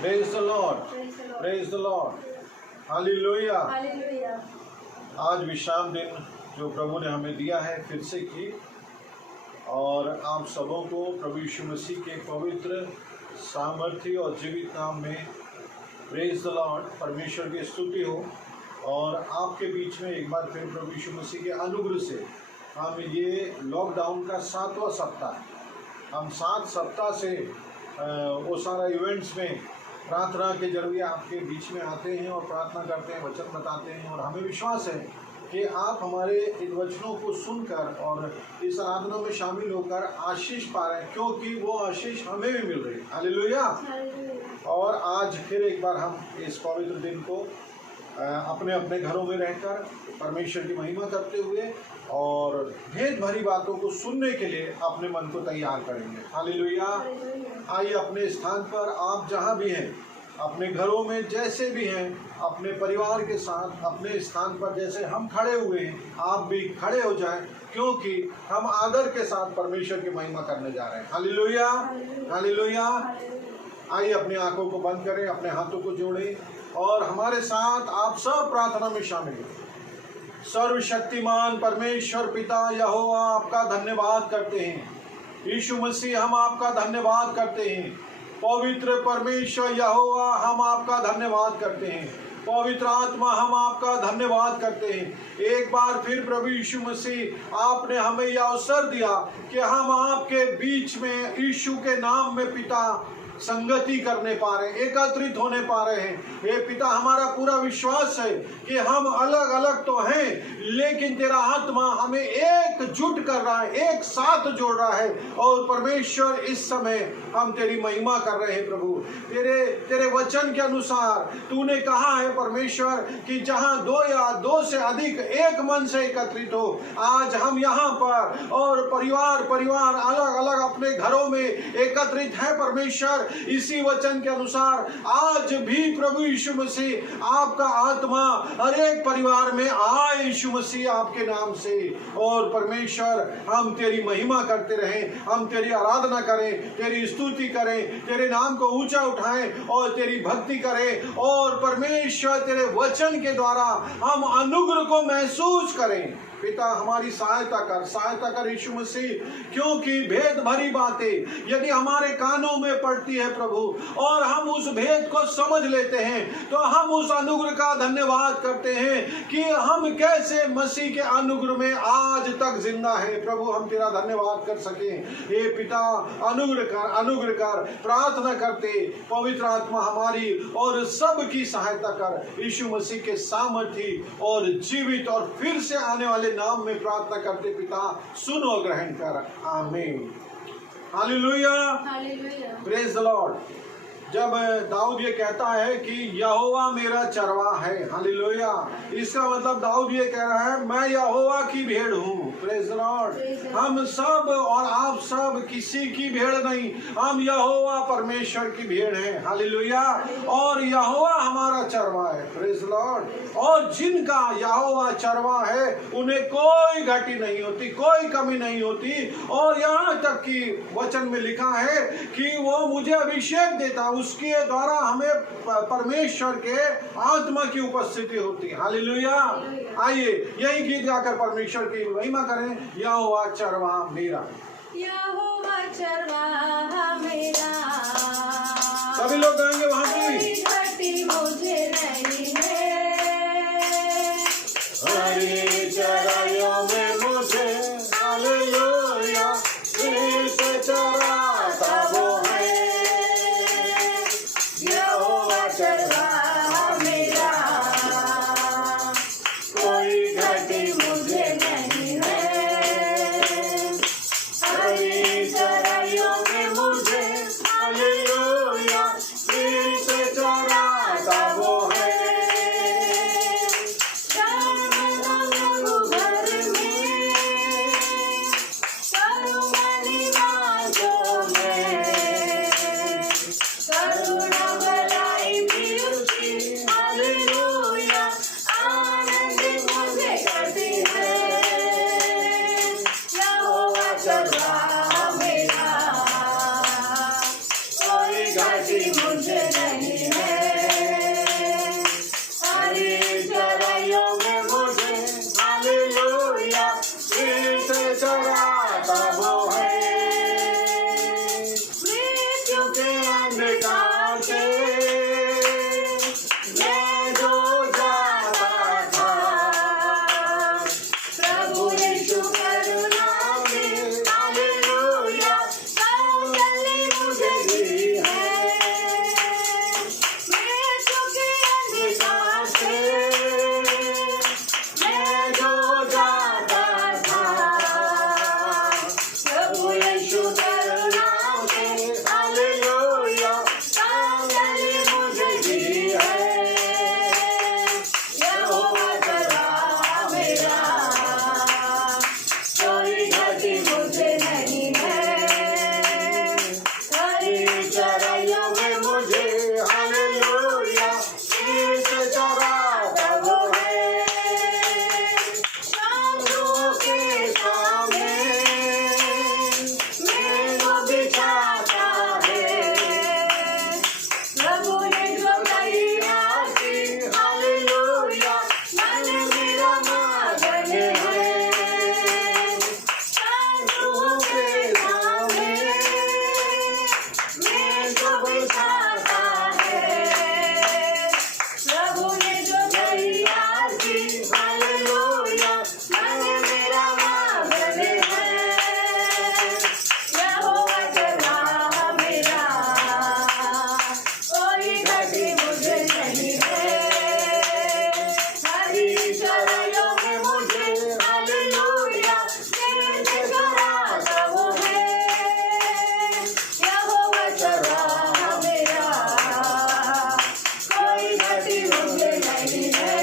Praise the Lord. Praise the Lord. Hallelujah. आज विश्राम दिन जो प्रभु ने हमें दिया है फिर से की, और आप सबों को प्रभु यीशु मसीह के पवित्र सामर्थ्य और जीवित नाम में प्रेज द लॉर्ड, परमेश्वर की स्तुति हो। और आपके बीच में एक बार फिर प्रभु यीशु मसीह के अनुग्रह से हम ये लॉकडाउन का 7वां सप्ताह, हम 7 सप्ताह से वो सारा इवेंट्स में प्रार्थना के जरिए आपके बीच में आते हैं और प्रार्थना करते हैं, वचन बताते हैं, और हमें विश्वास है कि आप हमारे इन वचनों को सुनकर और इस आराधना में शामिल होकर आशीष पा रहे हैं, क्योंकि वो आशीष हमें भी मिल रही है। हालेलुया। और आज फिर एक बार हम इस पवित्र दिन को अपने अपने घरों में रहकर परमेश्वर की महिमा करते हुए और भेद भरी बातों को सुनने के लिए अपने मन को तैयार करेंगे। हालेलुया। आइए अपने स्थान पर, आप जहाँ भी हैं, अपने घरों में जैसे भी हैं, अपने परिवार के साथ अपने स्थान पर जैसे हम खड़े हुए हैं, आप भी खड़े हो जाएं, क्योंकि हम आदर के साथ परमेश्वर की महिमा करने जा रहे हैं। हालेलुया। हालेलुया। आइए अपनी आंखों को बंद करें, अपने हाथों को जोड़ें और हमारे साथ आप सब प्रार्थना में शामिल हैं। सर्वशक्तिमान परमेश्वर पिता यहोवा, आपका धन्यवाद करते हैं। यीशु मसीह, हम आपका धन्यवाद करते हैं। पवित्र परमेश्वर यहोवा, हम आपका धन्यवाद करते हैं। पवित्र आत्मा, हम आपका धन्यवाद करते हैं। एक बार फिर प्रभु यीशु मसीह, आपने हमें यह अवसर दिया कि हम आपके बीच में यीशु के नाम में पिता संगति करने पा रहे हैं, एकत्रित होने पा रहे हैं। हे पिता, हमारा पूरा विश्वास है कि हम अलग अलग तो हैं, लेकिन तेरा आत्मा हमें एकजुट कर रहा है, एक साथ जोड़ रहा है। और परमेश्वर, इस समय हम तेरी महिमा कर रहे हैं। प्रभु, तेरे वचन के अनुसार तूने कहा है परमेश्वर कि जहां 2 या 2 से अधिक एक मन से एकत्रित हो, आज हम यहाँ पर और परिवार अलग अलग अपने घरों में एकत्रित है परमेश्वर। इसी वचन के अनुसार आज भी प्रभु यीशु मसीह, आपका आत्मा हर एक परिवार में आए यीशु मसीह आपके नाम से। और परमेश्वर, हम तेरी महिमा करते रहें, हम तेरी आराधना करें, तेरी स्तुति करें, तेरे नाम को ऊंचा उठाएं और तेरी भक्ति करें। और परमेश्वर, तेरे वचन के द्वारा हम अनुग्रह को महसूस करें। पिता, हमारी सहायता कर यीशु मसीह, क्योंकि भेद भरी बातें यदि हमारे कानों में पड़ती है प्रभु, और हम उस भेद को समझ लेते हैं, तो हम उस अनुग्रह का धन्यवाद करते हैं कि हम कैसे मसीह के अनुग्रह में आज तक जिंदा है। प्रभु, हम तेरा धन्यवाद कर सके। हे पिता, अनुग्रह कर। प्रार्थना करते, पवित्र आत्मा हमारी और सबकी सहायता कर। यीशु मसीह के सामर्थ्य और जीवित और फिर से आने वाले नाम में प्रार्थना करते पिता, सुन और ग्रहण कर। आमीन। हालेलुया। Praise the Lord. जब दाऊद ये कहता है कि यहोवा मेरा चरवाहा है, हालेलुया, इसका मतलब दाऊद ये कह रहा है, मैं यहोवा की भेड़ हूँ। Praise the Lord. हम सब और आप सब किसी की भेड़ नहीं, हम यहोवा परमेश्वर की भेड़ हैं। हालेलुया। और यहोवा हमारा चरवाहा है। Praise the Lord. और जिनका यहोवा चरवाहा है, उन्हें कोई घटी नहीं होती, कोई कमी नहीं होती। और यहाँ तक कि वचन में लिखा है कि वो मुझे अभिषेक देता, उसके द्वारा हमें परमेश्वर के आत्मा की उपस्थिति होती है। हालेलुया। आइए यही गीत गाकर परमेश्वर की महिमा करें। यहोवा चरवाहा मेरा, यहोवा चरवाहा मेरा। सभी लोग गाएंगे वहां कोई घटी मुझे नहीं है, हरी चराइयों में मुझे, हालेलुया, से चराता वो है। यहोवा चरवाहा मेरा, कोई घटी मुझे नहीं है, हरी चराइयों में मुझे, हालेलुया, से चराता वो है। मुझे नहीं अंधकार से मैं जो जाता था, प्रभु यीशु करुणा से हालेलुया कौशल्य मुझे दी है। मैं चुके अंधकार से मैं जो जाता था, प्रभु यीशु करुणा से हालेलुया कौशल्य मुझे दी है। यहोवा चरा मेरा, कोई घटी मुझे नहीं है। हरी चराइयों में मुझे हालेलुया शीश चराता वो है। शत्रुओं के सामने मेरे बिछाता है। प्रभु ने जो तैयार की हालेलुया मन मेरा मगन है। शत्रुओं के सामने मैं जो बिछाता है। प्रभु ने जो तैयार की हालेलुया मन मेरा मगन है। यहोवा चरा मेरा, कोई घटी मुझे नहीं है। हरी चराइयों में मुझे हालेलुया शीश चराता वो है। यहोवा चरा मेरा, कोई घटी मुझे नहीं है।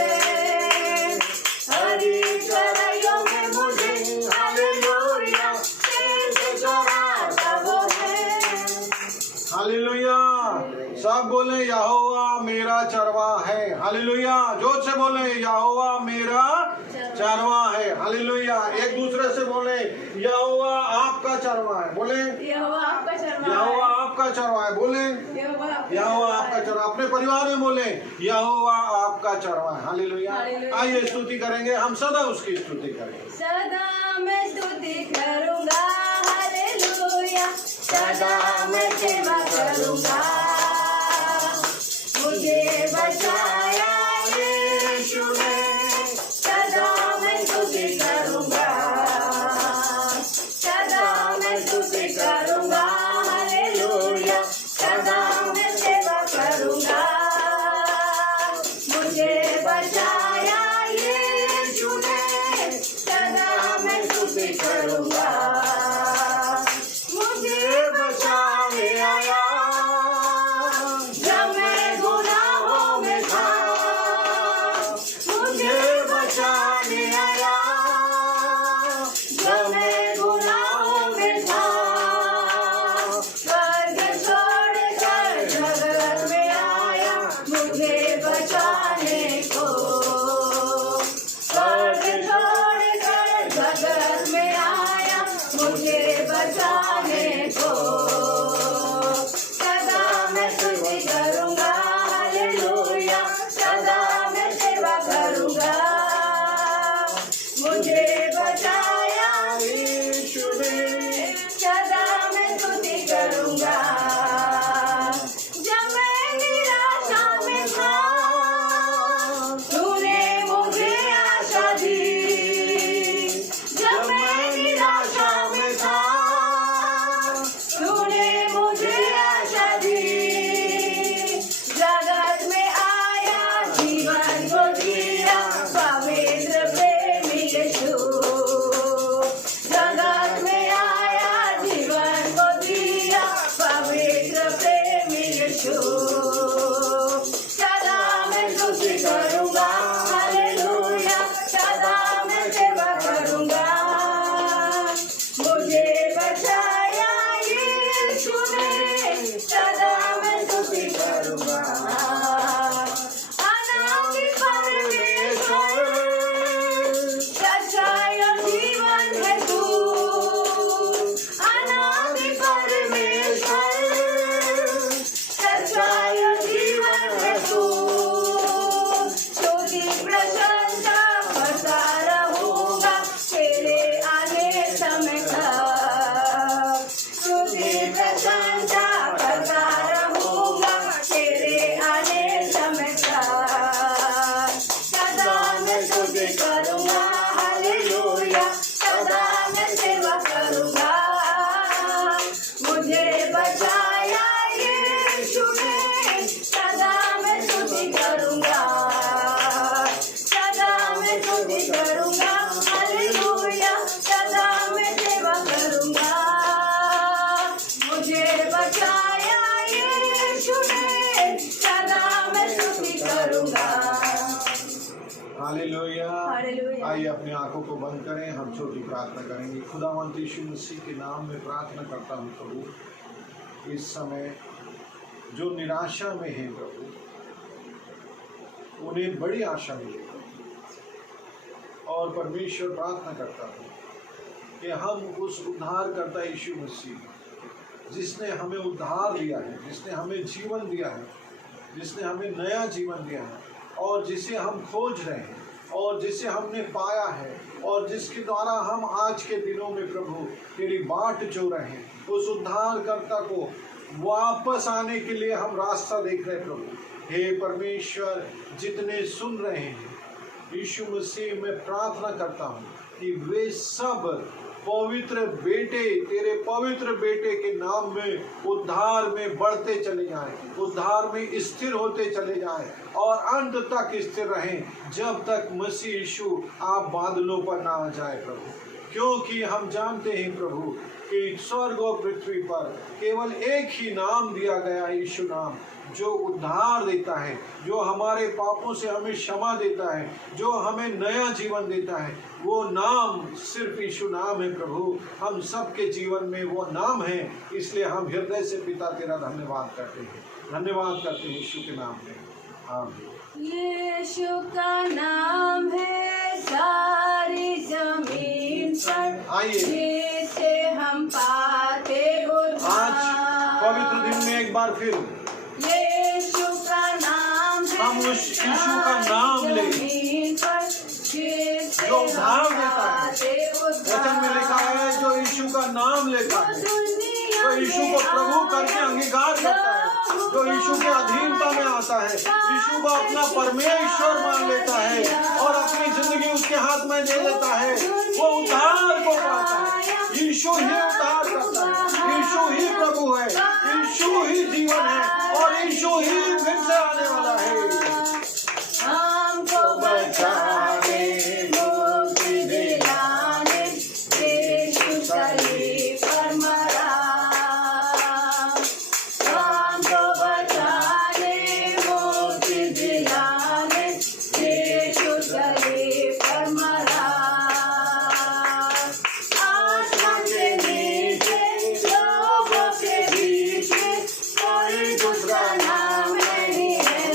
हरी चराइयों में मुझे हालेलुया शीश चराता वो है। हालेलुया सब बोले यहोवा मेरा चरवा है। हालेलुया जोर से बोले यहोवा मेरा चरवा है। हालेलुया एक दूसरे से बोले यहोवा आपका चरवा है। बोले यहोवा आपका चरवा यहोवा आपका चरवा है। बोले है। यहोवा आपका चरवा। अपने परिवार में बोले यहोवा आपका चरवा है। Hallelujah hallelujah. आइए स्तुति करेंगे, हम सदा उसकी स्तुति करेंगे। सदा मैं स्तुति करूंगा हालेलुया, सदा मैं सेवा करूंगा। मुझे बचाया यीशु ने, सदा मैं स्तुति करूंगा। सदा मैं स्तुति करूंगा हालेलुया, सदा मैं सेवा करूंगा। मुझे बचाया यीशु ने, सदा मैं स्तुति करूंगा। मुझे बचाने आया हालेलुया। हालेलुया। आइए अपनी आंखों को बंद करें, हम छोटी प्रार्थना करेंगे। खुदावंत यीशु मसीह के नाम में प्रार्थना करता हूँ प्रभु, इस समय जो निराशा में है प्रभु, उन्हें बड़ी आशा मिले। और परमेश्वर प्रार्थना करता हूँ कि हम उस उद्धारकर्ता यीशु मसीह, जिसने हमें उद्धार दिया है, जिसने हमें जीवन दिया है, जिसने हमें नया जीवन दिया है, और जिसे हम खोज रहे हैं, और जिसे हमने पाया है, और जिसके द्वारा हम आज के दिनों में प्रभु तेरी बाट जो रहे हैं, उस उद्धारकर्ता को वापस आने के लिए हम रास्ता देख रहे हैं प्रभु। हे परमेश्वर, जितने सुन रहे हैं यीशु मसीह, मैं प्रार्थना करता हूँ कि वे सब पवित्र बेटे, तेरे पवित्र बेटे के नाम में उद्धार में बढ़ते चले जाएं, उद्धार में स्थिर होते चले जाएं, और अंत तक स्थिर रहें, जब तक मसीह यीशु आप बादलों पर ना आ जाए प्रभु। क्योंकि हम जानते हैं प्रभु कि स्वर्ग और पृथ्वी पर केवल एक ही नाम दिया गया है, यीशु नाम, जो उद्धार देता है, जो हमारे पापों से हमें क्षमा देता है, जो हमें नया जीवन देता है। वो नाम सिर्फ यीशु नाम है प्रभु। हम सबके जीवन में वो नाम है, इसलिए हम हृदय से पिता तेरा धन्यवाद करते हैं, धन्यवाद करते हैं यीशु के नाम में। आमीन। यीशु का नाम है सारी जमीन पर, आइए जिसे हम पाते उद्धार। आज पवित्र दिन में एक बार फिर यीशु का नाम है, हम उस यीशु का नाम ले, जो उद्धार देता है। वचन में लिखा है, जो यीशु का नाम लेता है, जो यीशु को प्रभु करके अंगीकार करता है, जो यीशु के अधीनता में आता है, यीशु को अपना परमेश्वर मान लेता है और अपनी जिंदगी उसके हाथ में दे देता है, वो उद्धार को पाता है। यीशु ही उद्धार करता है, यीशु ही प्रभु है, यीशु ही जीवन है, और यीशु ही फिर से आने वाला है। हमको बचाने, मुक्ति दिलाने, यीशु सलीब पर मरा। हमको बचाने, मुक्ति दिलाने, यीशु सलीब पर मरा। आसमान से नीचे लोगों के बीच में कोई दूसरा नाम नहीं है।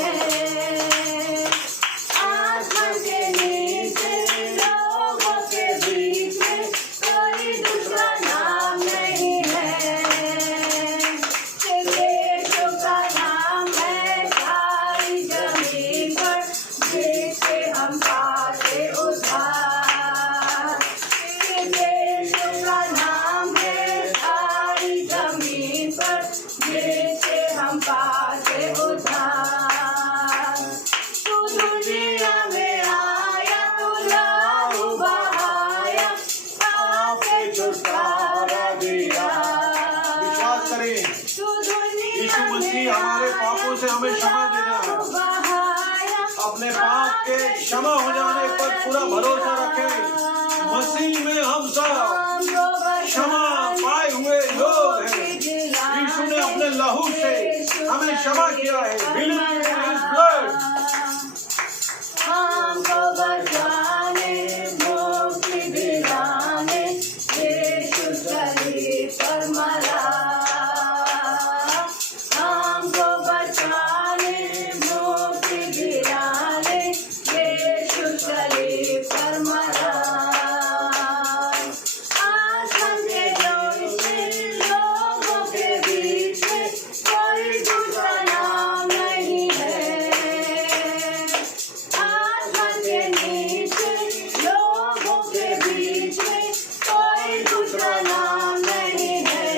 आसमान से नीचे लोगों के बीच में कोई दूसरा नाम नहीं है। यीशु का नाम है सारी जमीन पर, जिससे हम पाते उद्धार। यीशु का नाम है सारी जमीन पर, जिससे हम पाते उद्धार। तू दुनिया में आया, तू लहू बहाया, पाप छुटकारा दिया। विश्वास करें, तू दुनिया यीशु मसीह हमारे पापों से हमें क्षमा देना है। बहाया, अपने पाप के क्षमा हो जाने पर पूरा भरोसा रखें। मसीह में हम सब क्षमा पाए हुए लोग हैं। यीशु ने अपने लहू से हमें क्षमा किया है। Believe in his blood। हमको बचाने, मुक्ति दिलाने, यीशु सलीब पर मरा। हमको बचाने, मुक्ति दिलाने, यीशु सलीब पर मरा। आसमान के लोगों के बीच में कोई दूसरा नाम नहीं है। आसमान के नीचे लोगों के बीच में कोई दूसरा नाम नहीं है।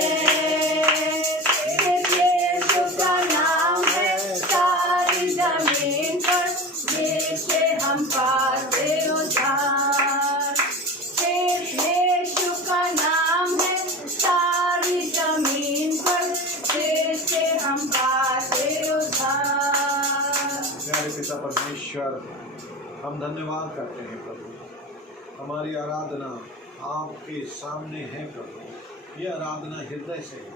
यीशु का नाम है सारी जमीन पर, जिससे हम पाते उद्धार। यीशु का नाम है सारी जमीन पर, जिससे हम पाते उद्धार। प्यारे पिता परमेश्वर, हम धन्यवाद करते हैं प्रभु। हमारी आराधना आपके सामने है प्रभु, ये आराधना हृदय से है।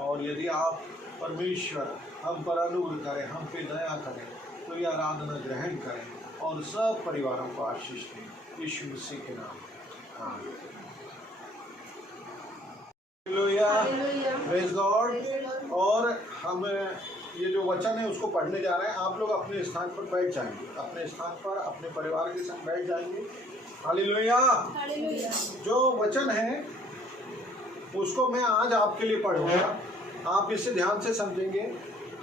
और यदि आप परमेश्वर हम पर अनुग्रह करें, हम पे दया करें, तो ये आराधना ग्रहण करें। और सब परिवारों को आशीष दे, यीशु मसीह के नाम। आमीन। Hallelujah, praise God. और हम ये जो वचन है उसको पढ़ने जा रहे हैं। आप लोग अपने स्थान पर बैठ जाएंगे, अपने स्थान पर अपने परिवार के संग बैठ जाएंगे। हालेलुया। जो वचन है उसको मैं आज आपके लिए पढ़ूंगा, आप इसे ध्यान से समझेंगे।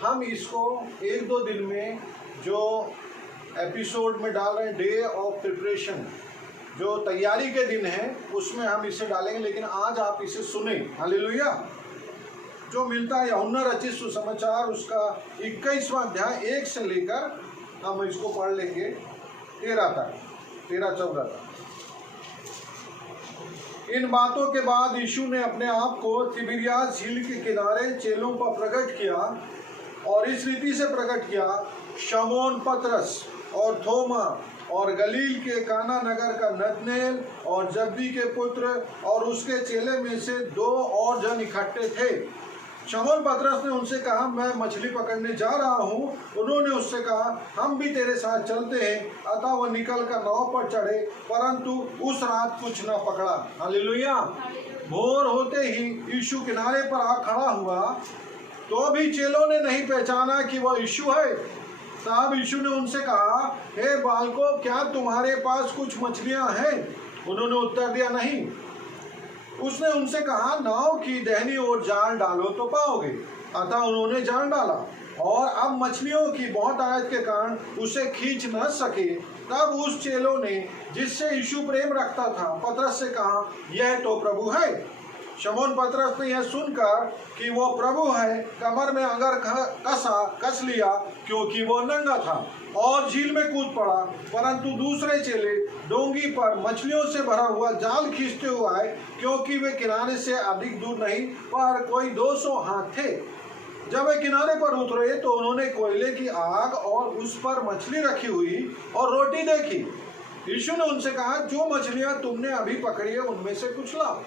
हम इसको 1-2 दिन में जो एपिसोड में डाल रहे हैं, डे ऑफ प्रिपरेशन, जो तैयारी के दिन है उसमें हम इसे डालेंगे, लेकिन आज आप इसे सुने। हालेलुया। जो मिलता है यूहन्ना रचित सुसमाचार उसका 21वां अध्याय 1 से लेकर हम इसको पढ़ लेंगे 13-14 तक। इन बातों के बाद यीशु ने अपने आप को तिबिरियास झील के किनारे चेलों पर प्रकट किया और इस रीति से प्रकट किया, शमौन पतरस और थोमा और गलील के काना नगर का नतनेल और जब्दी के पुत्र और उसके चेले में से 2 और जन इकट्ठे थे। शमौन पतरस ने उनसे कहा, मैं मछली पकड़ने जा रहा हूँ। उन्होंने उससे कहा, हम भी तेरे साथ चलते हैं। अतः वह निकल कर नाव पर चढ़े, परंतु उस रात कुछ न पकड़ा। हालेलुया। भोर होते ही यीशु किनारे पर आ खड़ा हुआ, तो भी चेलों ने नहीं पहचाना कि वह यीशु है। तब यीशु ने उनसे कहा, हे बालकों, क्या तुम्हारे पास कुछ मछलियां हैं? उन्होंने उत्तर दिया, नहीं। उसने उनसे कहा, नाव की दाहिनी ओर जाल डालो तो पाओगे। अतः उन्होंने जाल डाला और अब मछलियों की बहुत आयत के कारण उसे खींच न सके। तब उस चेलों ने जिससे यीशु प्रेम रखता था पतरस से कहा, यह तो प्रभु है। शमौन पतरस ने यह सुनकर कि वो प्रभु है कमर में अगर कस लिया, क्योंकि वो नंगा था, और झील में कूद पड़ा। परंतु दूसरे चेले डोंगी पर मछलियों से भरा हुआ जाल खींचते हुए आए, क्योंकि वे किनारे से अधिक दूर नहीं पर कोई 200 हाथ थे। जब वे किनारे पर उतरे तो उन्होंने कोयले की आग और उस पर मछली रखी हुई और रोटी देखी। यीशु ने उनसे कहा, जो मछलियां तुमने अभी पकड़ी है उनमें से कुछ लाओ।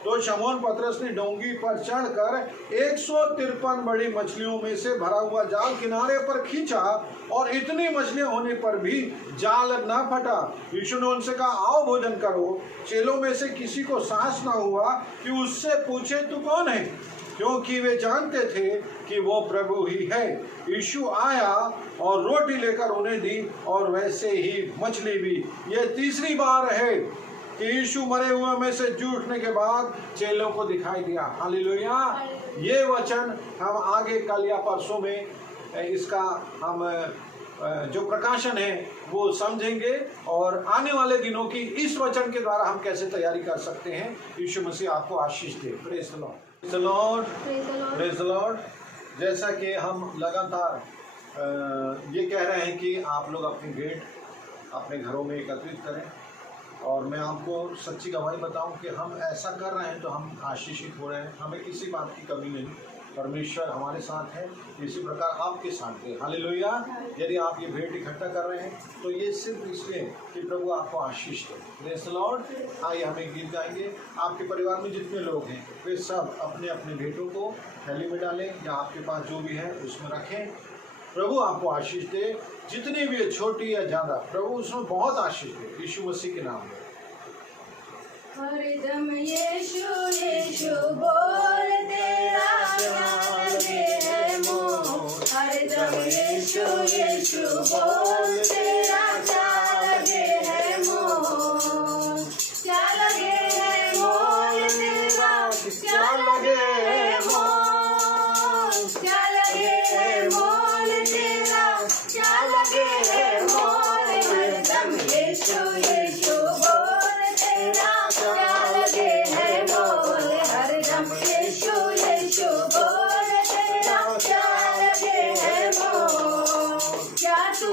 तो शमौन पतरस ने डोंगी पर चढ़कर 153 बड़ी मछलियों में से भरा हुआ जाल किनारे पर खींचा, और इतनी मछलियां होने पर भी जाल न फटा। यीशु ने उनसे कहा, आओ भोजन करो। चेलों में से किसी को साहस न हुआ कि उससे पूछे, तू कौन है? क्योंकि वे जानते थे कि वो प्रभु ही है। यीशु आया और रोटी लेकर उन्हें दी, और वैसे ही मछली भी। यह तीसरी बार है कि यीशु मरे हुए में से जी उठने के बाद चेलों को दिखाई दिया। हालेलुया। ये वचन हम आगे कल या परसों में इसका हम जो प्रकाशन है वो समझेंगे, और आने वाले दिनों की इस वचन के द्वारा हम कैसे तैयारी कर सकते हैं। यीशु मसीह आपको आशीष दे। Praise the Lord, praise the Lord, praise the Lord. जैसा कि हम लगातार ये कह रहे हैं कि आप लोग अपनी भेंट अपने घरों में एकत्रित करें, और मैं आपको सच्ची गवाही बताऊं कि हम ऐसा कर रहे हैं तो हम आशीषित हो रहे हैं। हमें किसी बात की कमी नहीं, परमेश्वर हमारे साथ है, इसी प्रकार आपके साथ है। हालेलुया। यदि आप ये भेंट इकट्ठा कर रहे हैं तो ये सिर्फ इसलिए कि प्रभु आपको आशीष दे। Praise the Lord. आइए हम एक गीत गाएंगे। आपके परिवार में जितने लोग हैं वे सब अपने अपने भेंटों को थैली में डालें या आपके पास जो भी है उसमें रखें। प्रभु आपको आशीष दे, जितनी भी है, छोटी या ज्यादा, प्रभु उसमें बहुत आशीष दे, यीशु मसीह के नाम में। हरदम यीशु यीशु बोल, तेरा क्या लगे है मोह। हरदम यीशु यीशु बोल, तेरा क्या लगे है मोह। क्या लगे है मोल तेरा, क्या लगे है मोल। क्या लगे है मोल तेरा, क्या लगे है मोल। हरदम यीशु यीशु बोल, तेरा क्या लगे है मोल। हरदम यीशु यीशु बोल, तेरा क्या लगे है मोल। क्या तू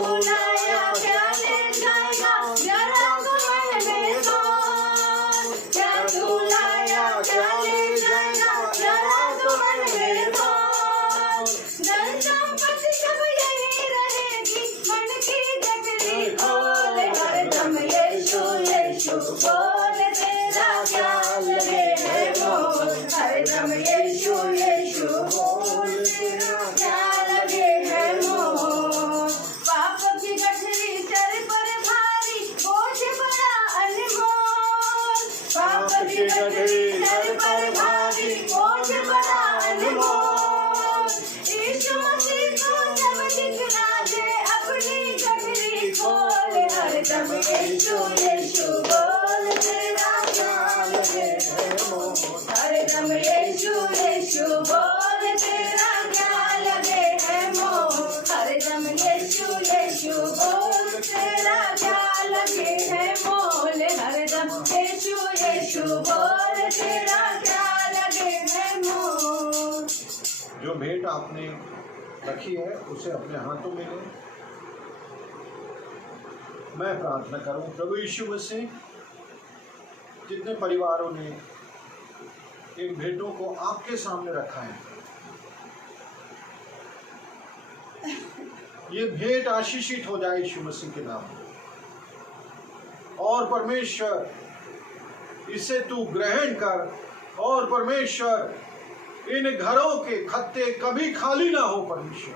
भेंट आपने रखी है उसे अपने हाथों में लें। मैं प्रार्थना करूं प्रभु यीशु मसीह, जितने परिवारों ने इन भेंटों को आपके सामने रखा है, ये भेंट आशीषित हो जाए यीशु मसीह के नाम में। और परमेश्वर इसे तू ग्रहण कर, और परमेश्वर इन घरों के खत्ते कभी खाली ना हो परमेश्वर,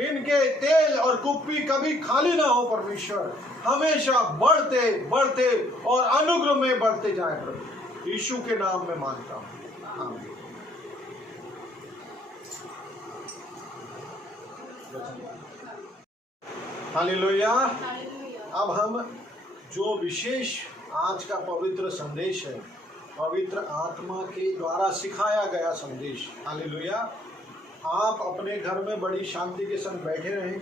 इनके तेल और कुप्पी कभी खाली ना हो परमेश्वर, हमेशा बढ़ते बढ़ते और अनुग्रह में बढ़ते जाए प्रभु, यीशु के नाम में मांगता हूँ, आमीन। हालेलुया। अब हम जो विशेष आज का पवित्र संदेश है, पवित्र आत्मा के द्वारा सिखाया गया संदेश, हालेलुया, आप अपने घर में बड़ी शांति के संग बैठे रहें।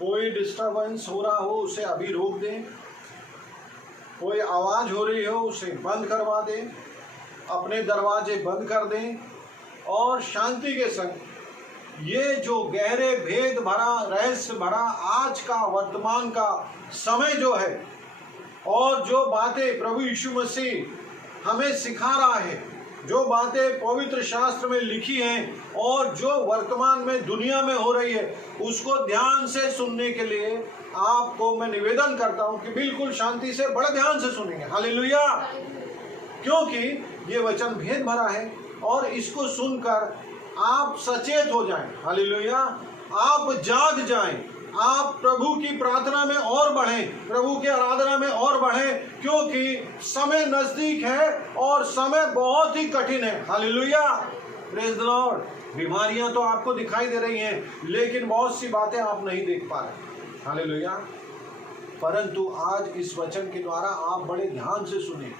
कोई डिस्टर्बेंस हो रहा हो उसे अभी रोक दें, कोई आवाज़ हो रही हो उसे बंद करवा दें, अपने दरवाजे बंद कर दें और शांति के संग ये जो गहरे भेद भरा रहस्य भरा आज का वर्तमान का समय जो है, और जो बातें प्रभु यीशु मसीह हमें सिखा रहा है, जो बातें पवित्र शास्त्र में लिखी हैं और जो वर्तमान में दुनिया में हो रही है, उसको ध्यान से सुनने के लिए आपको मैं निवेदन करता हूं कि बिल्कुल शांति से बड़े ध्यान से सुनेंगे। हालेलुया। क्योंकि ये वचन भेद भरा है और इसको सुनकर आप सचेत हो जाएं। हालेलुया। आप जाग जाएं, आप प्रभु की प्रार्थना में और बढ़ें, प्रभु की आराधना में और बढ़ें, क्योंकि समय नजदीक है और समय बहुत ही कठिन है। Hallelujah, praise the Lord. बीमारियां तो आपको दिखाई दे रही हैं, लेकिन बहुत सी बातें आप नहीं देख पा रहे। हालेलुया। परंतु आज इस वचन के द्वारा आप बड़े ध्यान से सुने।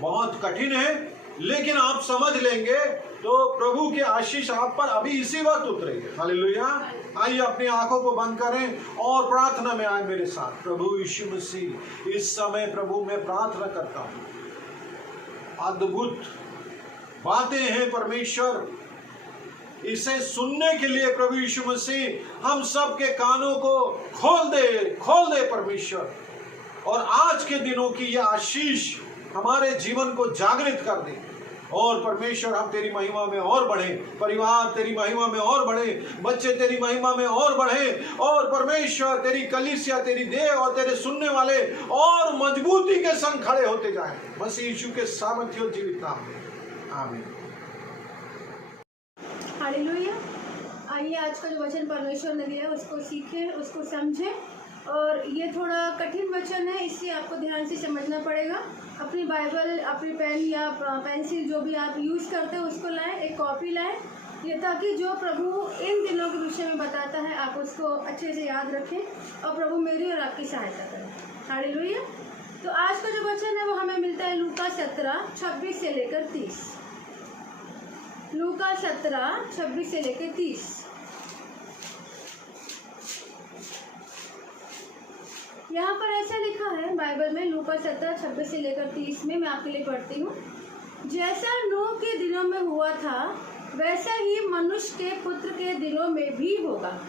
बहुत कठिन है, लेकिन आप समझ लेंगे तो प्रभु की आशीष आप पर अभी इसी वक्त उतरेगी। हालेलुया। आइए अपनी आंखों को बंद करें और प्रार्थना में आए मेरे साथ। प्रभु यीशु मसीह, इस समय प्रभु मैं प्रार्थना करता हूँ, अद्भुत बातें हैं परमेश्वर, इसे सुनने के लिए प्रभु यीशु मसीह हम सब के कानों को खोल दे परमेश्वर, और आज के दिनों की यह आशीष हमारे जीवन को जागृत कर दे। और परमेश्वर हम तेरी महिमा में और बढ़े, परिवार तेरी महिमा में और बढ़े, बच्चे तेरी महिमा में और बढ़े, और परमेश्वर तेरी कलीसिया, तेरी देह और तेरे सुनने वाले और मजबूती के संग खड़े होते जाएं, मसीह यीशु के सामर्थ्य जीवित नाम में, आमीन। हालेलुया। आइए आज का जो वचन परमेश्वर ने दिया उसको सीखें, उसको समझें। और ये थोड़ा कठिन वचन है, इसलिए आपको ध्यान से समझना पड़ेगा। अपनी बाइबल, अपनी पेन या पेंसिल जो भी आप यूज़ करते हैं उसको लाएं, एक कॉपी लाएं, ये ताकि जो प्रभु इन दिनों के विषय में बताता है आप उसको अच्छे से याद रखें और प्रभु मेरी और आपकी सहायता करें। हालेलुया। तो आज का जो वचन है वो हमें मिलता है लूका 17:26 से लेकर 30। लूका 17:26 से लेकर 30। यहाँ पर ऐसा लिखा है बाइबल में, लूका 17:26 से लेकर 30 में, मैं आपके लिए पढ़ती हूँ। जैसा नूह के दिनों में हुआ था वैसा ही मनुष्य के पुत्र के दिनों में भी होगा,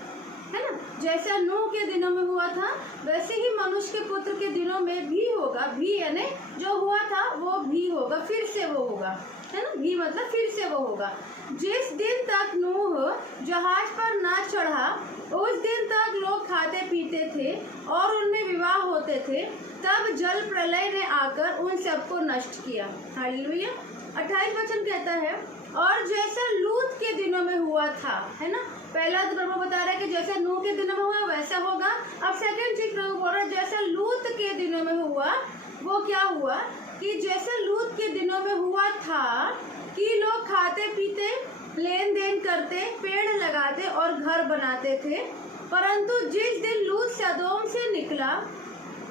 है ना। जैसा नूह के दिनों में हुआ था वैसे ही मनुष्य के पुत्र के दिनों में भी होगा। भी यानी जो हुआ था वो भी होगा, फिर से वो होगा, है ना। भी मतलब फिर से वो होगा। जिस दिन तक नूह जहाज पर ना चढ़ा उस दिन तक लोग खाते पीते थे और उनमें विवाह होते थे, तब जल प्रलय ने आकर उन सबको नष्ट किया। हालेलुया। 28 वचन कहता है, और जैसा लूत के दिनों में हुआ था, है ना। पहला तो प्रभु बता रहा है कि जैसा नूह के दिनों में हुआ वैसा होगा। अब सेकंड चीज प्रभु बोल रहा है, जैसा लूत के दिनों में हुआ वो क्या हुआ, कि जैसा लूत के दिनों में हुआ था कि लोग खाते पीते, लेन देन करते, पेड़ लगाते और घर बनाते थे, परंतु जिस दिन लूत सदोम से निकला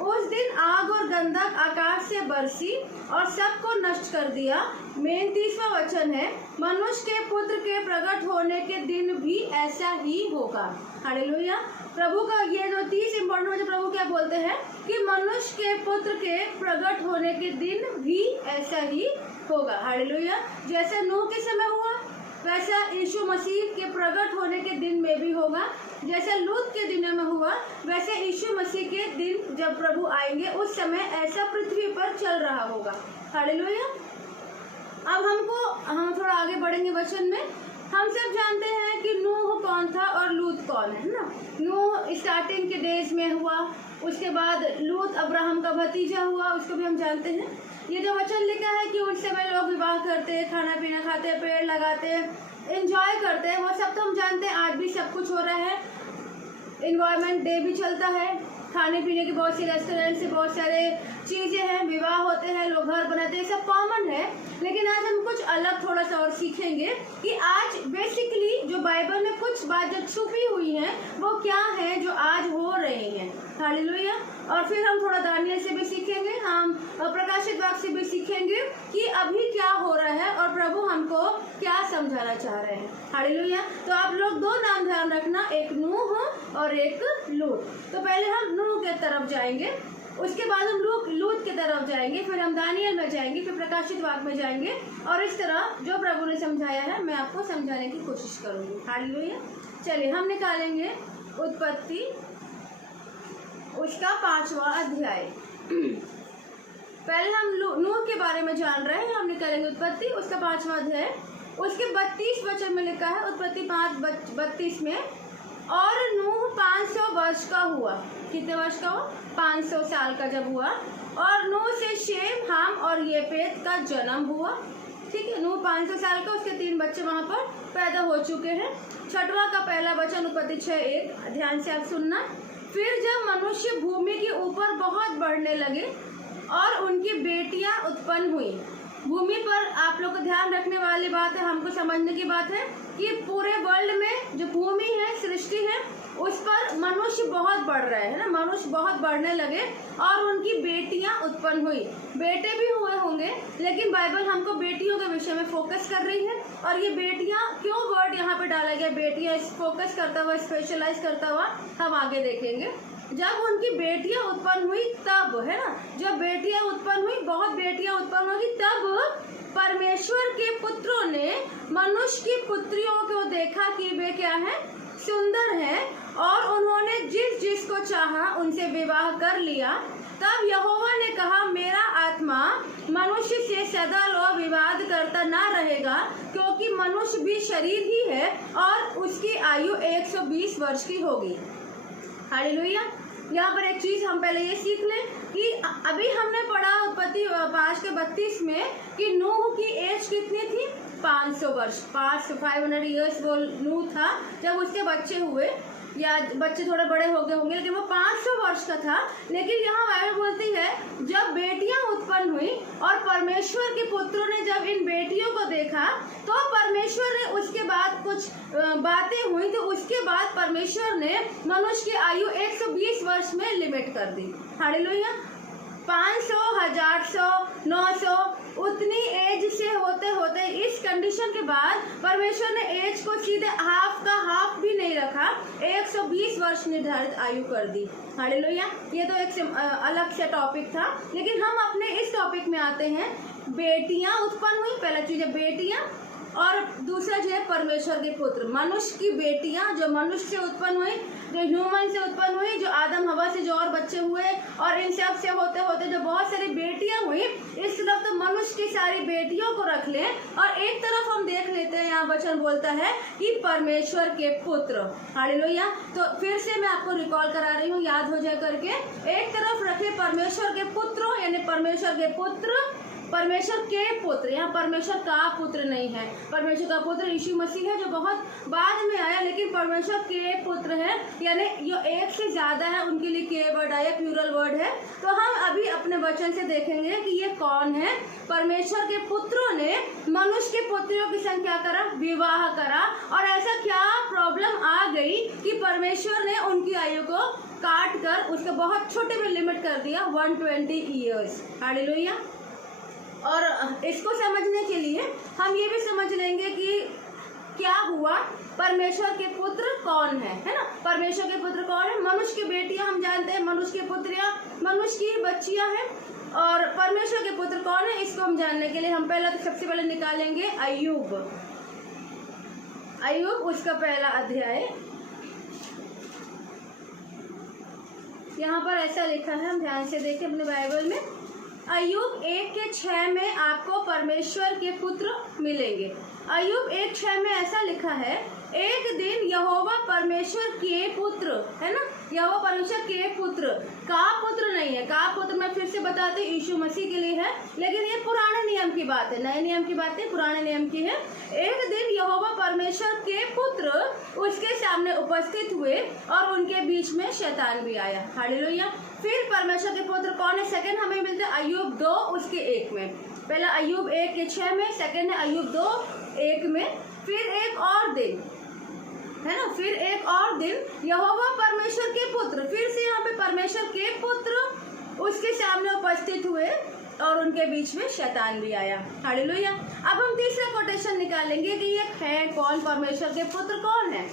उस दिन आग और गंधक आकाश से बरसी और सबको नष्ट कर दिया। मेन 30वां वचन है, मनुष्य के पुत्र के प्रकट होने के दिन भी ऐसा ही होगा। हालेलुया। प्रभु का ये जो 30 इंपॉर्टेंट वचन प्रभु क्या बोलते हैं कि मनुष्य के पुत्र के प्रकट होने के दिन भी ऐसा ही होगा। हालेलुया। जैसे नूह के समय हुआ वैसा यीशु मसीह के प्रकट होने के दिन में भी होगा। जैसा लूत के दिनों में हुआ वैसे यीशु मसीह के दिन जब प्रभु आएंगे उस समय ऐसा पृथ्वी पर चल रहा होगा। हालेलुया। अब हम थोड़ा आगे बढ़ेंगे वचन में। हम सब जानते हैं कि नूह कौन था और लूत कौन है ना। नूह स्टार्टिंग के डेज में हुआ, उसके बाद लूत अब्राहम का भतीजा हुआ, उसको भी हम जानते हैं। ये जो वचन लिखा है कि उस समय लोग विवाह करते, खाना पीना खाते, पेड़ लगाते, एंजॉय करते, वो सब तो हम जानते हैं। आज भी सब कुछ हो रहा है। एनवायरनमेंट डे भी चलता है, खाने पीने की बहुत सी रेस्टोरेंट से बहुत सारे चीज़ें हैं, विवाह होते हैं, लोग घर बनाते हैं, सब कॉमन है। लेकिन आज हम कुछ अलग थोड़ा सा और सीखेंगे कि आज बेसिकली जो बाइबल में कुछ बात जो छुपी हुई है वो क्या है जो आज हो रही है। हालेलुया। और फिर हम थोड़ा दानियल से भी सीखेंगे, हम प्रकाशित वाक्य से भी सीखेंगे कि अभी क्या हो रहा है और प्रभु हमको क्या समझाना चाह रहे हैं। हालेलुया। तो आप लोग दो नाम ध्यान रखना, एक नूह और एक लूत। तो पहले हम नूह के तरफ जाएंगे, उसके बाद हम लूत की तरफ जाएंगे, फिर हम दानियल में जाएंगे, फिर प्रकाशित वाक्य में जाएंगे, और इस तरह जो प्रभु ने समझाया है मैं आपको समझाने की कोशिश करूंगी। हालेलुया। चलिए हम निकालेंगे उत्पत्ति उसका 5वां अध्याय। पहले हम नूह के बारे में जान रहे हैं। हम निकालेंगे उत्पत्ति उसका 5वां अध्याय, उसके 32 वचन में लिखा है। उत्पत्ति 5:32 में, और नूह 500 वर्ष का हुआ। कितने वर्ष का हुआ? 500 साल का जब हुआ। और नूह से शेम, हाम और येपेत का जन्म हुआ। ठीक है, नूह 500 साल का, उसके 3 बच्चे वहां पर पैदा हो चुके हैं। 6वां का पहला वचन उत्पत्ति 6:1, ध्यान से आप सुनना। फिर जब मनुष्य भूमि के ऊपर बहुत बढ़ने लगे और उनकी बेटियां उत्पन्न हुई। भूमि पर आप लोग को ध्यान रखने वाली बात है, हमको समझने की बात है कि पूरे वर्ल्ड में जो भूमि है, सृष्टि है, उस पर मनुष्य बहुत बढ़ रहे हैं ना। मनुष्य बहुत बढ़ने लगे और उनकी बेटियां उत्पन्न हुई। बेटे भी हुए होंगे, लेकिन बाइबल हमको बेटियों के विषय में फोकस कर रही है। और ये बेटियां क्यों वर्ड यहाँ पे डाला गया, बेटियां फोकस करता हुआ, स्पेशलाइज करता हुआ, हम आगे देखेंगे। जब उनकी बेटियां उत्पन्न हुई तब, है ना, जब बेटियां उत्पन्न हुई, बहुत बेटियां उत्पन्न होगी, तब परमेश्वर के पुत्रों ने मनुष्य की पुत्रियों को देखा कि वे क्या है, सुंदर है, और उन्होंने जिस जिसको चाहा उनसे विवाह कर लिया। तब यहोवा ने कहा, मेरा आत्मा मनुष्य से सदा लो विवाद करता ना रहेगा, क्योंकि मनुष्य भी शरीर ही है और उसकी आयु 120 वर्ष की होगी। हालेलुया। यहाँ पर एक चीज हम पहले ये सीख लें कि अभी हमने पढ़ा उत्पत्ति 5:32 में कि नूह की एज कितनी थी, 500 वर्ष, 500 ईयर्स वो नूह था जब उसके बच्चे हुए, या बच्चे थोड़े बड़े हो गए होंगे, लेकिन वो 500 वर्ष का था। लेकिन यहाँ बाइबल बोलती है जब बेटियां उत्पन्न हुई और परमेश्वर के पुत्रों ने जब इन बेटियों को देखा, तो परमेश्वर ने उसके बाद कुछ बातें हुई, तो उसके बाद परमेश्वर ने मनुष्य की आयु 120 वर्ष में लिमिट कर दी। हालेलुया। 500, 1100, 900 उतनी एज से होते होते इस कंडीशन के बाद परमेश्वर ने एज को सीधे हाफ का हाफ भी नहीं रखा, 120 वर्ष निर्धारित आयु कर दी। हालेलुया। ये तो एक अलग से टॉपिक था, लेकिन हम अपने इस टॉपिक में आते हैं। बेटियां उत्पन्न हुई, पहला चीज है बेटियां, और दूसरा जो है परमेश्वर के पुत्र, मनुष्य की बेटियां जो मनुष्य से उत्पन्न हुई, जो ह्यूमन से उत्पन्न हुई, जो आदम हवा से जो और बच्चे हुए, और इन सब से होते होते जो बहुत सारी बेटियां हुई। इस तरफ तो मनुष्य की सारी बेटियों को रख लें, और एक तरफ हम देख लेते हैं, यहाँ वचन बोलता है कि परमेश्वर के पुत्र। हालेलुया। तो फिर से मैं आपको रिकॉल करा रही हूँ, याद हो जाए करके। एक तरफ रखे परमेश्वर के पुत्रों, यानी परमेश्वर के पुत्र, परमेश्वर के पुत्र, यहाँ परमेश्वर का पुत्र नहीं है, परमेश्वर का पुत्र यीशु मसीह है जो बहुत बाद में आया, लेकिन परमेश्वर के पुत्र है, यानी जो एक से ज्यादा है उनके लिए के वर्ड आया, प्लूरल वर्ड है। तो हम अभी अपने वचन से देखेंगे कि ये कौन है। परमेश्वर के पुत्रों ने मनुष्य के पुत्रियों की संख्या करा, विवाह करा, और ऐसा क्या प्रॉब्लम आ गई कि परमेश्वर ने उनकी आयु को काट कर उसको बहुत छोटे में लिमिट कर दिया, 120 ईयर्स। हालेलुया। और इसको समझने के लिए हम ये भी समझ लेंगे कि क्या हुआ, परमेश्वर के पुत्र कौन है ना। परमेश्वर के पुत्र कौन है? मनुष्य की बेटियां हम जानते हैं, मनुष्य की पुत्रियां मनुष्य की बच्चियां हैं। और परमेश्वर के पुत्र कौन है, इसको हम जानने के लिए हम सबसे पहले निकालेंगे अय्यूब। अय्यूब उसका पहला अध्याय, यहाँ पर ऐसा लिखा है, हम ध्यान से देखें अपने बाइबल में। अय्यूब 1:6 में आपको परमेश्वर के पुत्र मिलेंगे। अय्यूब 1:6 में ऐसा लिखा है, एक दिन यहोवा परमेश्वर के पुत्र, है ना, यहोवा परमेश्वर के पुत्र, का पुत्र नहीं है, का पुत्र मैं फिर से बताती हूँ यीशु मसीह के लिए है, लेकिन ये पुराने नियम की बात है, नए नियम की बात है, पुराने नियम की है। एक दिन यहोवा परमेश्वर के पुत्र उसके सामने उपस्थित हुए और उनके बीच में शैतान भी आया। हालेलुया। फिर परमेश्वर के पुत्र कौन है? सेकंड हमें मिलता है अय्यूब 2:1 में। पहला अय्यूब 1:6 में, सेकंड है अय्यूब 2:1 में। फिर एक और दिन, है ना, फिर एक और दिन यहोवा परमेश्वर के पुत्र, फिर से यहाँ पे परमेश्वर के पुत्र उसके सामने उपस्थित हुए और उनके बीच में शैतान भी आया। हालेलुया। अब हम तीसरा कोटेशन निकालेंगे कि ये है कौन, परमेश्वर के पुत्र कौन है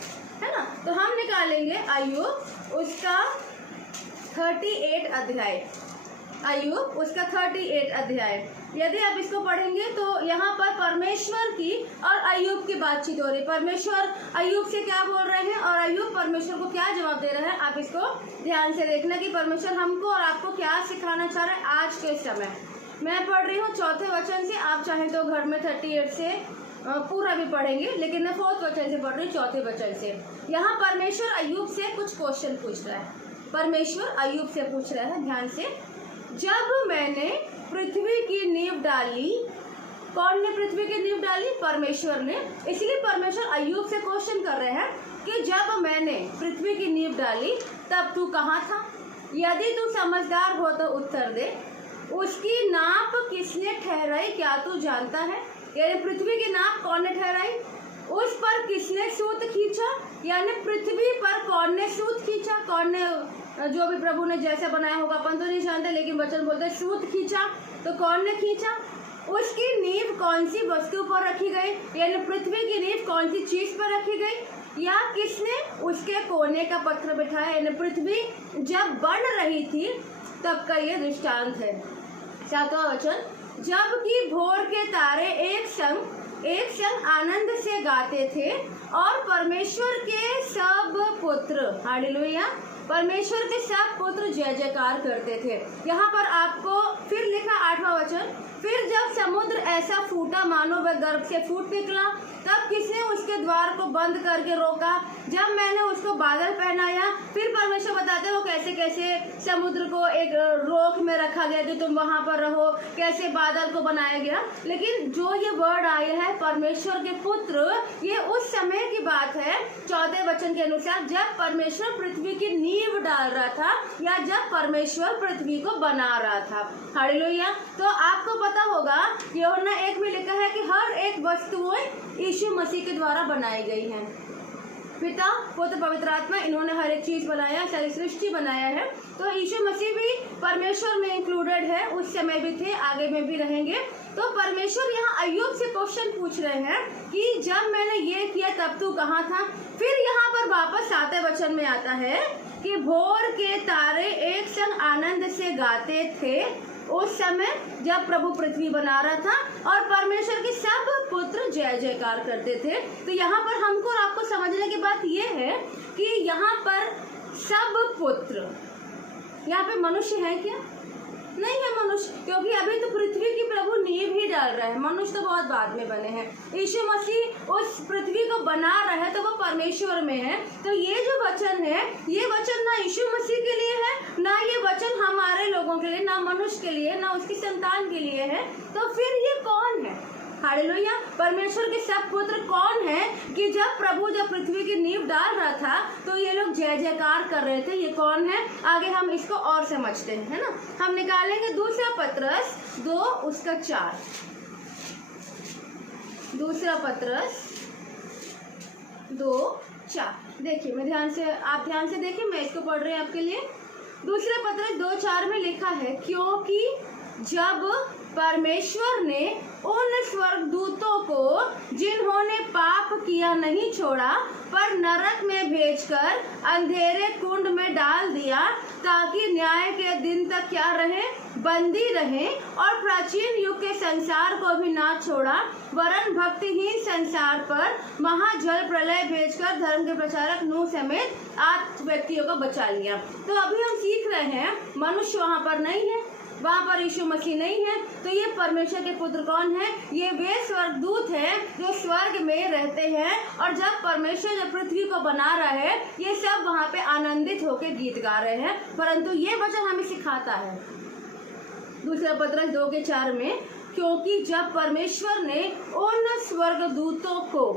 ना। तो हम निकालेंगे अय्यूब उसका 38 अध्याय, अय्यूब उसका 38 अध्याय। यदि आप इसको पढ़ेंगे तो यहाँ पर परमेश्वर की और अय्यूब की बातचीत हो रही है। परमेश्वर अय्यूब से क्या बोल रहे हैं और अय्यूब परमेश्वर को क्या जवाब दे रहे हैं। आप इसको ध्यान से देखना कि परमेश्वर हमको और आपको क्या सिखाना चाह रहे हैं आज के समय। मैं पढ़ रही हूँ 4थे वचन से, आप चाहें तो घर में 38 से पूरा भी पढ़ेंगे, लेकिन मैं 4th वचन से पढ़ रही हूँ, 4थे वचन से। यहाँ परमेश्वर अय्यूब से कुछ क्वेश्चन पूछ रहा है। परमेश्वर अय्यूब से पूछ रहा है, ध्यान से, जब मैंने पृथ्वी की नींव डाली, कौन ने पृथ्वी की नींव डाली? परमेश्वर ने। इसलिए परमेश्वर अय्यूब से क्वेश्चन कर रहे हैं कि जब मैंने पृथ्वी की नींव डाली तब तू कहाँ था? यदि तू समझदार हो तो उत्तर दे। उसकी नाप किसने ठहराई, क्या तू जानता है? यानी पृथ्वी की नाप कौन ने ठहराई? उस पर किसने सूत खींचा? यानी पृथ्वी पर कौन ने सूत खींचा? कौन ने, जो भी प्रभु ने जैसा बनाया होगा अपन तो नहीं जानते, लेकिन वचन बोलते हैं सूत खींचा, तो कौन ने खींचा? उसकी नींव कौन सी वस्तु पर रखी गई, यानी पृथ्वी की नींव कौन सी चीज पर रखी गई? या किसने उसके कोने का पत्थर बिठाया? यानी पृथ्वी जब बन रही थी तब का ये दृष्टांत है। 7वां वचन, जबकि भोर के तारे एक संग आनंद से गाते थे और परमेश्वर के सब पुत्र, हालेलुया, परमेश्वर के सब पुत्र जय जयकार करते थे। यहाँ पर आपको फिर लिखा 8वां वचन, फिर जब समुद्र ऐसा फूटा मानो वह गर्भ से फूट निकला, तब किसने उसके द्वार को बंद करके रोका? जब मैंने उसको बादल पहनाया। फिर परमेश्वर बताते हो कैसे कैसे समुद्र को एक रोक में रखा गया कि तुम वहां पर रहो, कैसे बादल को बनाया गया। लेकिन जो ये वर्ड आया है परमेश्वर के पुत्र, ये उस समय की बात है 14वें वचन के अनुसार, जब परमेश्वर पृथ्वी की नींव डाल रहा था या जब परमेश्वर पृथ्वी को बना रहा था। हालेलुया। तो आपको पता होगा यूहन्ना 1 में लिखा है कि हर एक वस्तुएं यीशु मसीह के द्वारा बनाई गई हैं। पिता, पुत्र, पवित्र आत्मा, इन्होंने हर एक चीज बनाया, सारी सृष्टि बनाया है। तो यीशु मसीह भी परमेश्वर में इंक्लूडेड है, उस समय भी थे, आगे में भी रहेंगे। तो परमेश्वर यहाँ अय्यूब से क्वेश्चन पूछ रहे हैं कि जब मैंने ये किया तब तू कहाँ था? फिर यहाँ पर वापस 7वें वचन में आता है कि भोर के तारे एक संग आनंद से गाते थे उस समय जब प्रभु पृथ्वी बना रहा था और परमेश्वर के सब पुत्र जय जयकार करते थे। तो यहाँ पर हमको और आपको समझने की बात ये है कि यहाँ पर सब पुत्र, यहाँ पे मनुष्य है क्या? नहीं है मनुष्य, क्योंकि अभी तो पृथ्वी की प्रभु नींव ही डाल रहा है, मनुष्य तो बहुत बाद में बने हैं। यीशु मसीह उस पृथ्वी को बना रहा है तो वो परमेश्वर में है। तो ये जो वचन है, ये वचन ना यीशु मसीह के लिए है, ना ये वचन हमारे लोगों के लिए, ना मनुष्य के लिए, ना उसकी संतान के लिए है। तो फिर ये कौन है? हालेलुया। परमेश्वर के सब पुत्र कौन है कि जब प्रभु जब पृथ्वी की नींव डाल रहा था तो ये लोग जय जयकार कर रहे थे? ये कौन है? आगे हम इसको और समझते हैं, है ना। हम निकालेंगे दूसरा पत्रस 2:4। दूसरा पत्रस 2:4 देखिए, मैं आप ध्यान से देखिए, मैं इसको पढ़ रही हूँ आपके लिए। दूसरा पत्रस 2:4 में लिखा है, क्योंकि जब परमेश्वर ने उन स्वर्गदूतों को जिन्होंने पाप किया नहीं छोड़ा, पर नरक में भेजकर अंधेरे कुंड में डाल दिया, ताकि न्याय के दिन तक क्या रहे, बंदी रहे, और प्राचीन युग के संसार को भी ना छोड़ा, वरन भक्तिहीन संसार पर महाजल प्रलय भेजकर धर्म के प्रचारक नूह समेत 8 व्यक्तियों को बचा लिया। तो अभी हम सीख रहे हैं मनुष्य वहाँ पर नहीं है, वहाँ पर यीशु मसीह नहीं है। तो ये परमेश्वर के पुत्र कौन है? ये वे स्वर्गदूत हैं जो स्वर्ग में रहते हैं, और जब परमेश्वर जब पृथ्वी को बना रहा है, ये सब वहाँ पे आनंदित होकर गीत गा रहे हैं। परंतु ये वचन हमें सिखाता है 2 पत्रस 2:4 में, क्योंकि जब परमेश्वर ने उन स्वर्गदूतों को,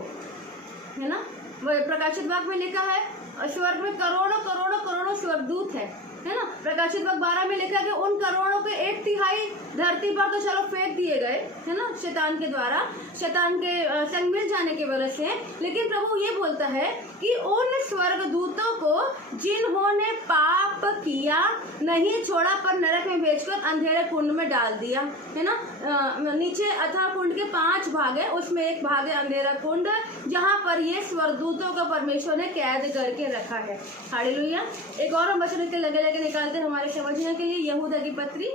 है ना, प्रकाशित वाक्य में लिखा है स्वर्ग में करोड़ों करोड़ों करोड़ों स्वर्गदूत है ना। प्रकाशित वाक्य 12 में लिखा है कि उन करोड़ों के 1/3 धरती पर तो चलो फेंक दिए गए, है ना, शैतान के द्वारा, शैतान के संग मिल जाने की वजह से। लेकिन प्रभु ये बोलता है कि उन स्वर्गदूतों को जिन्होंने पाप किया नहीं छोड़ा, पर नरक में भेजकर अंधेरे कुंड में डाल दिया, है ना। नीचे अथाह कुंड के 5 भाग है, उसमें एक भाग है अंधेरा कुंड, जहाँ पर ये स्वर्गदूतों को परमेश्वर ने कैद करके रखा है। हालेलुया। एक और हम वचन लगे निकालते हैं हमारे समझने के लिए। यहूदा की पत्री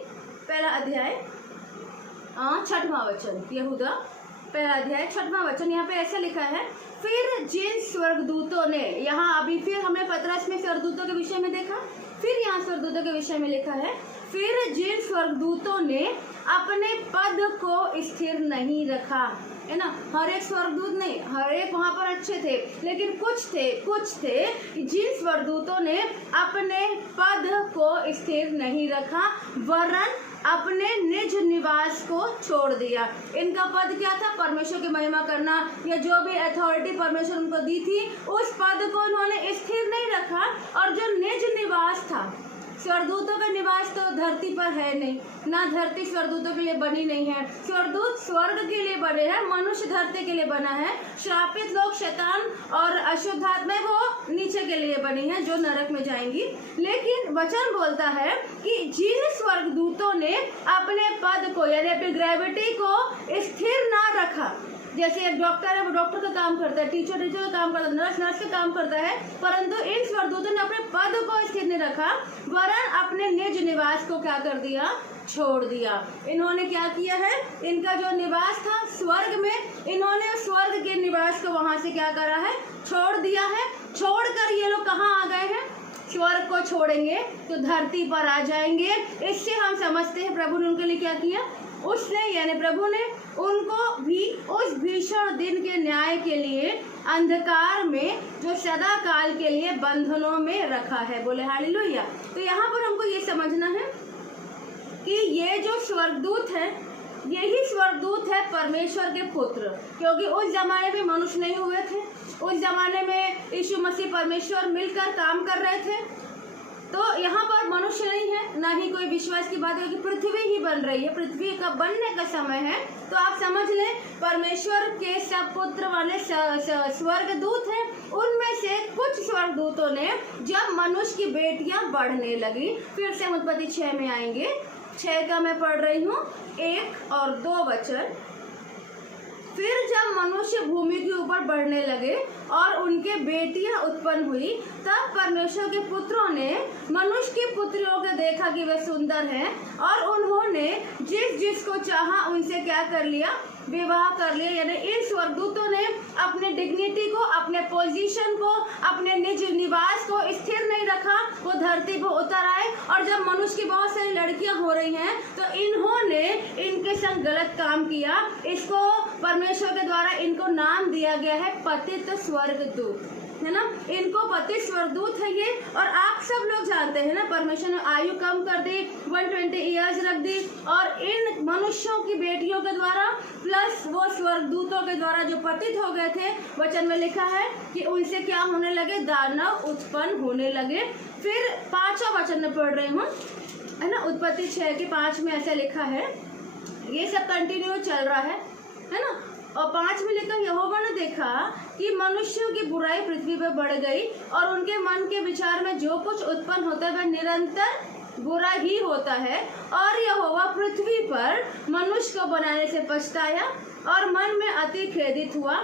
1 अध्याय 6वां वचन, यहूदा 1 अध्याय 6वां वचन। यहाँ पे ऐसा लिखा है, फिर जिन स्वर्गदूतों ने, यहाँ अभी फिर हमने पतरस में स्वर्गदूतों के विषय में देखा, फिर यहाँ स्वर्गदूतों के विषय में लिखा है, फिर जिन स्वर्गदूतों ने अपने पद को स्थिर नहीं रखा, है ना। हर एक स्वर्गदूत नहीं, हर एक वहाँ पर अच्छे थे, लेकिन कुछ थे जिन स्वर्गदूतों ने अपने पद को स्थिर नहीं रखा, वरन अपने निज निवास को छोड़ दिया। इनका पद क्या था? परमेश्वर की महिमा करना, या जो भी अथॉरिटी परमेश्वर उनको दी थी, उस पद को उन्होंने स्थिर नहीं रखा। और जो निज निवास था, स्वर्गदूतों का निवास तो धरती पर है नहीं, ना धरती स्वर्गदूतों के लिए बनी नहीं है। स्वर्गदूत स्वर्ग के लिए बने हैं, मनुष्य धरती के लिए बना है। श्रापित लोग शैतान और अशुद्ध आत्माएं वो नीचे के लिए बनी है, जो नरक में जाएंगी। लेकिन वचन बोलता है कि जिन स्वर्गदूतों ने अपने पद को, यानी अपनी ग्रेविटी को स्थिर ना रखा, जैसे एक डॉक्टर है, वो डॉक्टर का काम करता है, टीचर का काम करता है, नर्स का काम करता है, परंतु इन स्वर्गदूतों ने अपने पद को स्थिर नहीं रखा, वरन अपने निज निवास को क्या कर दिया? छोड़ दिया। इन्होंने क्या किया है? इनका जो निवास था स्वर्ग में, इन्होंने स्वर्ग के निवास को वहां से क्या करा है? छोड़ दिया है। छोड़कर ये लोग कहाँ आ गए हैं? स्वर्ग को छोड़ेंगे तो धरती पर आ जाएंगे। इससे हम समझते हैं प्रभु ने उनके लिए क्या किया। उसने, यानी प्रभु ने उनको भी उस भीषण दिन के न्याय के लिए अंधकार में, जो सदा काल के लिए बंधनों में रखा है। बोले हालेलुया। तो यहाँ पर हमको ये समझना है कि ये जो स्वर्गदूत है, यही स्वर्गदूत है परमेश्वर के पुत्र, क्योंकि उस जमाने में मनुष्य नहीं हुए थे। उस जमाने में यीशु मसीह परमेश्वर मिलकर काम कर रहे थे। तो यहाँ पर मनुष्य नहीं है, ना ही कोई विश्वास की बात है, क्योंकि पृथ्वी ही बन रही है, पृथ्वी का बनने का समय है। तो आप समझ लें, परमेश्वर के सब पुत्र वाले स्वर्गदूत हैं। उनमें से कुछ स्वर्गदूतों ने, जब मनुष्य की बेटियां बढ़ने लगी, फिर से उत्पत्ति 6 में आएंगे, 6 का मैं पढ़ रही हूँ 1 और 2 वचन। फिर जब मनुष्य भूमि के ऊपर बढ़ने लगे और उनके बेटियां उत्पन्न हुई, तब परमेश्वर के पुत्रों ने मनुष्य की पुत्रियों को देखा कि वे सुंदर हैं, और उन्होंने जिसको चाहा उनसे क्या कर लिया? विवाह कर लिया। यानी इन स्वर्गदूतों ने अपने डिग्निटी को, अपने पोजीशन को, अपने निज निवास को स्थिर नहीं रखा, वो धरती पर उतर आए। और जब मनुष्य की बहुत सारी लड़कियां हो रही हैं, तो इन्होंने इनके संग गलत काम किया। इसको परमेश्वर के द्वारा इनको नाम दिया गया है पतित स्वर्गदूत, है ना। इनको पतित स्वर्गदूत है ये। और आप सब लोग जानते हैं ना, परमेश्वर ने आयु कम कर दी, 120 ईयर्स रख दी, और इन मनुष्यों की बेटियों के द्वारा प्लस वो स्वर्गदूतों के द्वारा जो पतित हो गए थे, वचन में लिखा है कि उनसे क्या होने लगे? दानव उत्पन्न होने लगे। फिर 5वां वचन में पढ़ रही हूँ, है ना, उत्पत्ति 6 के 5 में ऐसा लिखा है। ये सब कंटिन्यू चल रहा है ना। और 5 में लिखा, यहोवा ने देखा कि मनुष्यों की बुराई पृथ्वी पर बढ़ गई, और उनके मन के विचार में जो कुछ उत्पन्न होता है वह निरंतर बुरा ही होता है। और यहोवा पृथ्वी पर मनुष्य को बनाने से पछताया और मन में अति खेदित हुआ।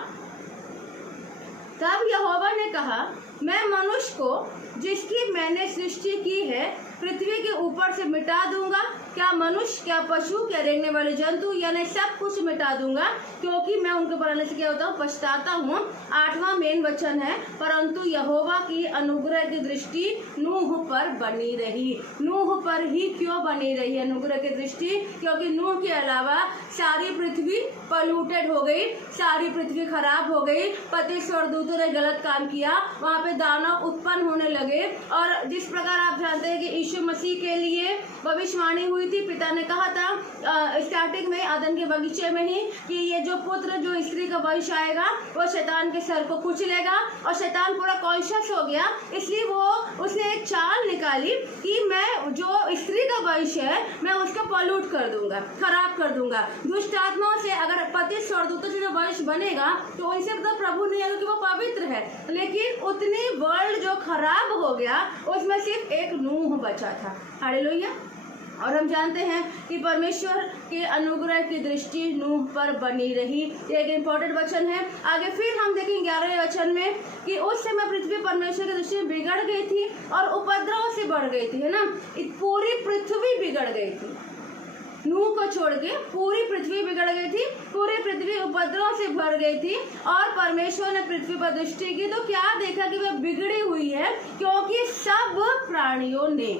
तब यहोवा ने कहा, मैं मनुष्य को जिसकी मैंने सृष्टि की है पृथ्वी के ऊपर से मिटा दूंगा। क्या मनुष्य, क्या पशु, क्या रेंगने वाले जंतु, यानी सब कुछ मिटा दूंगा, क्योंकि मैं उनके बनाने से क्या होता हूँ, पछताता हूँ। 8वां मेन वचन है, परंतु यहोवा की अनुग्रह की दृष्टि नूह पर बनी रही। नूह पर ही क्यों बनी रही अनुग्रह की दृष्टि? क्योंकि नूह के अलावा सारी पृथ्वी पॉल्यूटेड हो गई, सारी पृथ्वी खराब हो गई। पति स्वर्गदूतों ने गलत काम किया, वहाँ पे दानव उत्पन्न होने लगे। और जिस प्रकार आप जानते हैं कि यीशु मसीह के लिए भविष्यवाणी हुई थी, पिता ने कहा था स्टार्टिंग में आदम के बगीचे में ही कि ये जो पुत्र, जो स्त्री का वंश आएगा वो शैतान के सर को कुचलेगा। और शैतान पूरा कॉन्शियस हो गया, इसलिए उसने एक चाल निकाली कि मैं जो स्त्री का वंश है मैं उसको पॉल्यूट कर दूंगा, खराब कर दूंगा। दुष्ट आत्माओं से अगर पति स्वर्गदूतों से जो वंश बनेगा तो उनसे तो प्रभु नहीं है, क्योंकि वो पवित्र है। लेकिन उतनी वर्ल्ड जो खराब हो गया उसमें सिर्फ एक नूह बचा था। हालेलुया। और हम जानते हैं कि परमेश्वर के अनुग्रह की दृष्टि नूह पर बनी रही। ये एक इम्पोर्टेंट वचन है। आगे फिर हम देखेंगे 11वें वचन में कि उस समय पृथ्वी परमेश्वर की दृष्टि में बिगड़ गई थी और उपद्रव से बढ़ गई थी, है ना। पूरी पृथ्वी बिगड़ गई थी, नूह को छोड़ के पूरी पृथ्वी बिगड़ गई थी, पूरी पृथ्वी उपद्रव से भर गई थी। और परमेश्वर ने पृथ्वी पर दृष्टि की तो क्या देखा कि वह बिगड़ी हुई है, क्योंकि सब प्राणियों ने,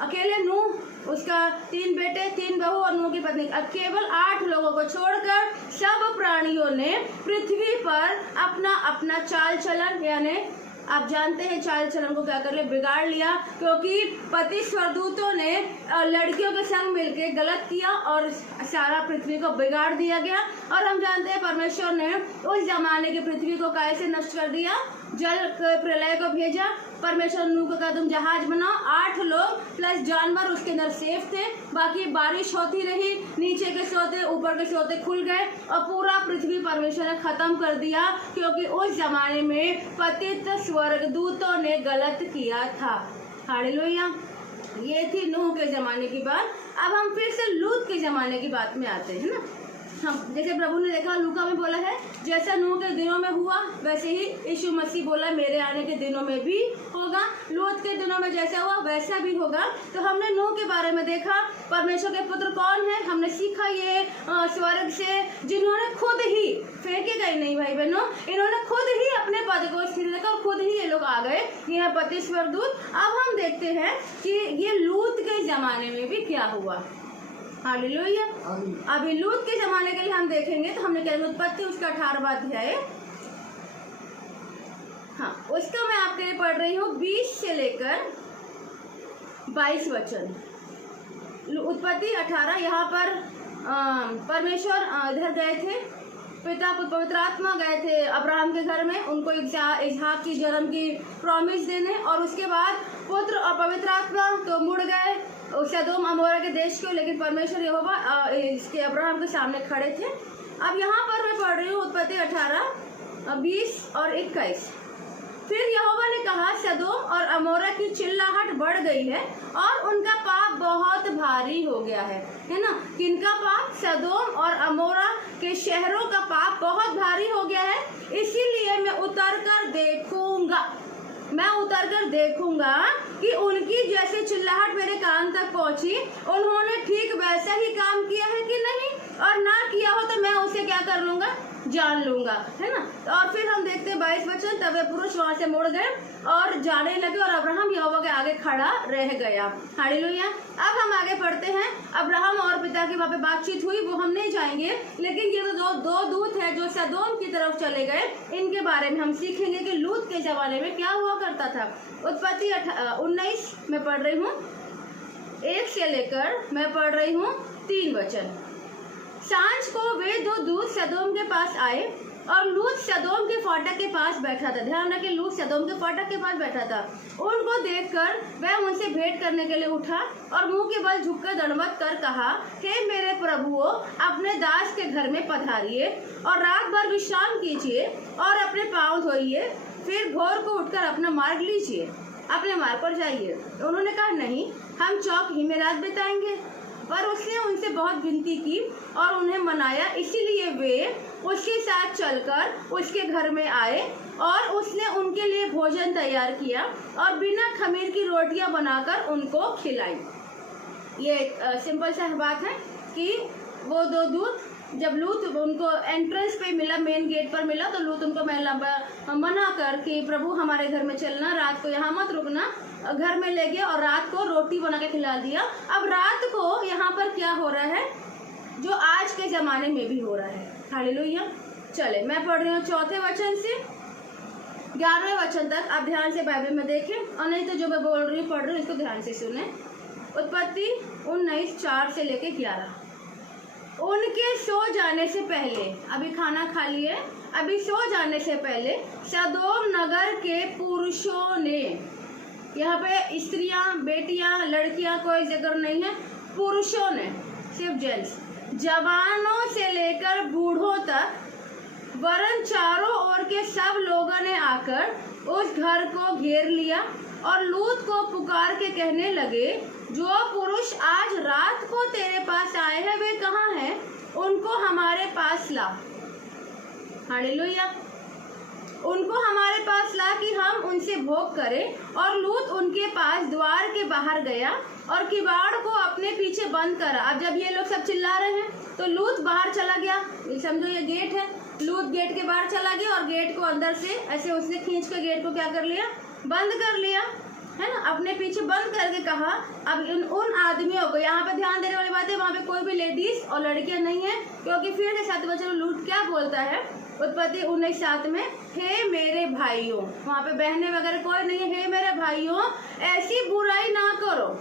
अकेले नूह, उसका 3 बेटे 3 बहू और नूह की पत्नी, केवल 8 लोगों को छोड़कर सब प्राणियों ने पृथ्वी पर अपना अपना चाल चलन, यानी आप जानते हैं चाल चलन को क्या कर लिया, बिगाड़ लिया। क्योंकि पति स्वर्गदूतों ने लड़कियों के संग मिलकर गलत किया और सारा पृथ्वी को बिगाड़ दिया गया। और हम जानते हैं परमेश्वर ने उस जमाने की पृथ्वी को कैसे नष्ट कर दिया, जल प्रलय को भेजा। परमेश्वर ने नूह को कहा तुम जहाज बनाओ, 8 लोग प्लस जानवर उसके अंदर सेफ थे। बाकी बारिश होती रही, नीचे के सोते ऊपर के सोते खुल गए और पूरा पृथ्वी परमेश्वर ने खत्म कर दिया, क्योंकि उस जमाने में पतित स्वर्गदूतों ने गलत किया था। हालेलुया। ये थी नूह के जमाने की बात। अब हम फिर से लूत के जमाने की बात में आते हैं ना। हम जैसे प्रभु ने देखा, लूका में बोला है जैसा नूह के दिनों में हुआ वैसे ही यीशु मसीह बोला मेरे आने के दिनों में भी होगा। लूत के दिनों में जैसा हुआ वैसा भी होगा। तो हमने नूह के बारे में देखा, परमेश्वर के पुत्र कौन है, हमने सीखा ये स्वर्ग से जिन्होंने खुद ही, फेंके गए नहीं भाई बहनों, इन्होंने खुद ही अपने पद को स्थिर रखा और खुद ही ये लोग आ गए, ये है पति स्वर्गदूत। अब हम देखते हैं कि ये लूत के जमाने में भी क्या हुआ। हालेलुया। अभी लूत के जमाने के लिए हम देखेंगे तो हमने क्या, उत्पत्ति उसका 18वां अध्याय, हाँ उसका मैं आपके लिए पढ़ रही हूँ 20 से लेकर 22 वचन। उत्पत्ति 18, यहाँ पर परमेश्वर इधर गए थे, पिता पवित्र आत्मा गए थे अब्राहम के घर में, उनको इसहाक की जन्म की प्रॉमिस देने, और उसके बाद पुत्र और पवित्र आत्मा तो मुड़ गए सदोम अमोरा के देश को। लेकिन परमेश्वर यहोवा इसके अब्राहम के सामने खड़े थे। अब यहाँ पर मैं पढ़ रही हूँ उत्पत्ति 18, 20 और 21। फिर यहोवा ने कहा सदोम और अमोरा की चिल्लाहट बढ़ गई है और उनका पाप बहुत भारी हो गया है ना। किनका पाप? सदोम और अमोरा के शहरों का पाप बहुत भारी हो गया है, इसीलिए मैं उतर कर देखूंगा कि उनकी जैसे चिल्लाहट मेरे कान तक पहुंची, उन्होंने ठीक वैसा ही काम किया है कि नहीं, और ना किया हो तो मैं उसे क्या कर लूंगा, जान लूंगा, है ना। और फिर हम देखते हैं 22 वचन, तब वे पुरुष वहां से मुड़ गए और जाने लगे और अब्राहम यहोवा के आगे खड़ा रह गया। हालेलुया। अब हम आगे पढ़ते हैं। अब्राहम और पिता की वहां पे बातचीत हुई, वो हम नहीं जाएंगे, लेकिन ये तो दो दूत है जो सदोम की तरफ चले गए, इनके बारे में हम सीखेंगे कि लूत के जमाने में क्या हुआ करता था। उत्पत्ति 19 में पढ़ रही हूँ, 1 से लेकर मैं पढ़ रही हूँ 3 वचन। सांझ को वे 2 दूत सदोम के पास आए और लूत सदोम के फाटक के पास बैठा था। ध्यान रखें, लूत सदोम के फाटक के पास बैठा था। उनको देखकर वह उनसे भेंट करने के लिए उठा और मुंह के बल झुककर दंडवत कर कहा, हे मेरे प्रभुओं, अपने दास के घर में पधारिए और रात भर विश्राम कीजिए और अपने पाँव धोइए, फिर भोर को उठकर अपना मार्ग लीजिए। अपने मार्ग पर जाइए। उन्होंने कहा नहीं, हम चौक ही में रात बिताएंगे। पर उसने उनसे बहुत विनती की और उन्हें मनाया, इसीलिए वे उसके साथ चलकर उसके घर में आए और उसने उनके लिए भोजन तैयार किया और बिना खमीर की रोटियां बनाकर उनको खिलाई। ये सिंपल सा बात है कि वो दो दूत जब लूत उनको एंट्रेंस पे मिला, मेन गेट पर मिला, तो लूत उनको मना कर कि प्रभु हमारे घर में चलना, रात को यहाँ मत रुकना, घर में ले गया और रात को रोटी बना के खिला दिया। अब रात को यहाँ पर क्या हो रहा है, जो आज के ज़माने में भी हो रहा है। हालेलुया। चले, मैं पढ़ रही हूँ 4 वचन से 11वें वचन तक। आप ध्यान से बाइबल में देखें, और नहीं तो जो मैं बोल रही हूँ पढ़ रही हूँ इसको ध्यान से सुने। उत्पत्ति 19:4 से लेके 11। उनके सो जाने से पहले, अभी खाना खा लिए, अभी सो जाने से पहले सदोम नगर के पुरुषों ने, यहाँ पे स्त्रियां, बेटियां, लड़कियां कोई जिक्र नहीं है, पुरुषों ने, सिर्फ जेंट्स, जवानों से लेकर बूढ़ों तक वरन चारों ओर के सब लोगों ने आकर उस घर को घेर लिया और लूत को पुकार के कहने लगे, जो पुरुष आज रात को तेरे पास आए हैं वे कहाँ हैं, उनको हमारे पास ला। हालेलुया। उनको हमारे पास ला कि हम उनसे भोग करें। और लूत उनके पास द्वार के बाहर गया और किवाड़ को अपने पीछे बंद करा। अब जब ये लोग सब चिल्ला रहे हैं तो लूत बाहर चला गया। ये समझो ये गेट है, लूत गेट के बाहर चला गया और गेट को अंदर से ऐसे उसने खींच कर गेट को क्या कर लिया, बंद कर लिया, है ना, अपने पीछे बंद करके कहा, अब उन आदमियों को, यहाँ पे ध्यान देने वाली बात है, वहाँ पे कोई भी लेडीज और लड़कियां नहीं है, क्योंकि फिर से 7 वचन लूत क्या बोलता है, उत्पत्ति 19:7 में, हे मेरे भाइयों, वहाँ पे बहनें वगैरह कोई नहीं है, हे मेरे भाइयों ऐसी बुराई ना करो,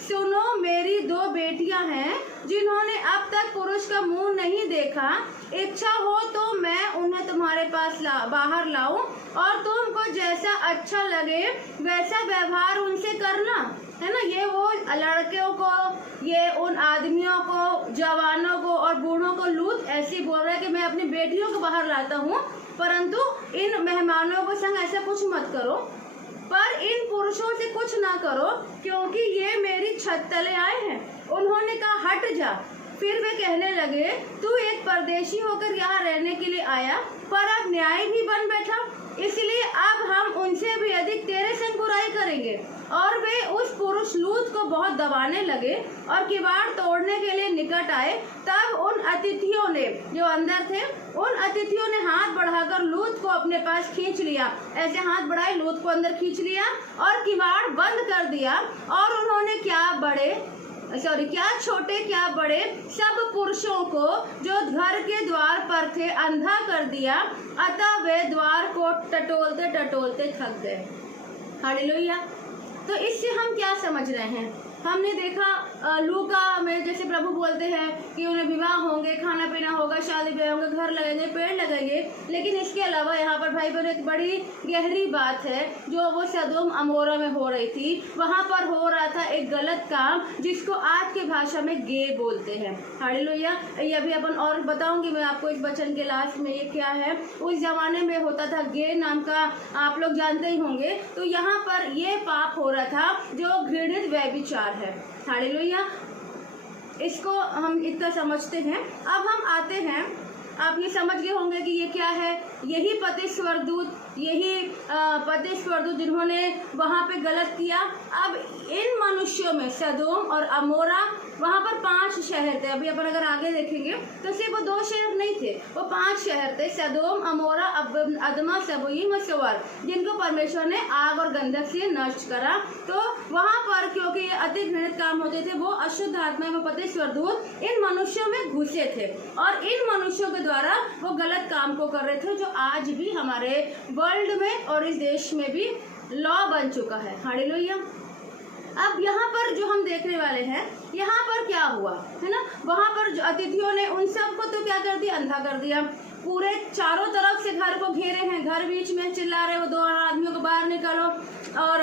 सुनो मेरी 2 बेटियां हैं जिन्होंने अब तक पुरुष का मुंह नहीं देखा, इच्छा हो तो मैं उन्हें तुम्हारे पास बाहर लाऊं और तुमको जैसा अच्छा लगे वैसा व्यवहार उनसे करना, है ना। ये वो लड़कियों को, ये उन आदमियों को, जवानों को और बूढ़ों को लूत ऐसी बोल रहा है कि मैं अपनी बेटियों को बाहर लाता हूँ, परंतु इन मेहमानों को संग ऐसा कुछ मत करो, पर इन पुरुषों से कुछ ना करो क्योंकि ये मेरी छत तले आए हैं। उन्होंने कहा हट जा। फिर वे कहने लगे, तू एक परदेशी होकर यहाँ रहने के लिए आया, पर अब न्याय भी बन बैठा, इसलिए अब हम उनसे भी अधिक तेरे संग बुराई करेंगे। और वे उस पुरुष लूत को बहुत दबाने लगे और किवाड़ तोड़ने के लिए निकट आए। तब उन अतिथियों ने, जो अंदर थे, उन अतिथियों ने हाथ बढ़ाकर लूत को अपने पास खींच लिया, ऐसे हाथ बढ़ाए, लूत को अंदर खींच लिया और किवाड़ बंद कर दिया। और उन्होंने क्या छोटे क्या बड़े सब पुरुषों को जो घर के द्वार पर थे अंधा कर दिया, अतः वे द्वार को टटोलते टटोलते थक गए। हालेलुया। तो इससे हम क्या समझ रहे हैं, हमने देखा लूका में जैसे प्रभु बोलते हैं कि उन्हें विवाह होंगे, खाना पीना होगा, शादी ब्याह होंगे, घर लगेंगे, पेड़ लगेंगे, लेकिन इसके अलावा यहाँ पर भाई बहनों एक बड़ी गहरी बात है जो वो सदोम अमोरा में हो रही थी। वहाँ पर हो रहा था एक गलत काम जिसको आज की भाषा में गे बोलते हैं। हालेलुया। ये अभी अपन और बताऊंगी मैं आपको इस वचन के लास्ट में ये क्या है। उस जमाने में होता था गे नाम का, आप लोग जानते ही होंगे। तो यहाँ पर ये पाप हो रहा था जो घृणित व्यभिचार है। हालेलुया। इसको हम इतना समझते हैं। अब हम आते हैं, आप ये समझ गए होंगे कि ये क्या है, यही पति स्वर्गदूत, जिन्होंने वहाँ पे गलत किया। अब इन मनुष्यों में सदोम और अमोरा, वहाँ पर 5 शहर थे। अभी अपन अगर आगे देखेंगे तो सिर्फ वो 2 शहर नहीं थे, वो 5 शहर थे, सदोम, अमोरा, अदमा, सबोयीम और सवार, जिनको परमेश्वर ने आग और गंधक से नष्ट करा। तो वहाँ पर क्योंकि ये अति घृणित काम होते थे, वो अशुद्ध आत्मा में पति स्वर्गदूत इन मनुष्यों में घुसे थे और इन मनुष्यों के द्वारा वो गलत काम को कर रहे थे, जो आज भी हमारे वर्ल्ड में और इस देश में भी लॉ बन चुका है। हालेलुया। अब यहाँ पर जो हम देखने वाले हैं, यहाँ पर क्या हुआ है ना, वहाँ पर जो अतिथियों ने उन सबको तो क्या कर दिया, अंधा कर दिया। पूरे चारों तरफ से घर को घेरे हैं, घर बीच में चिल्ला रहे, वो दो आदमियों को बाहर निकालो। और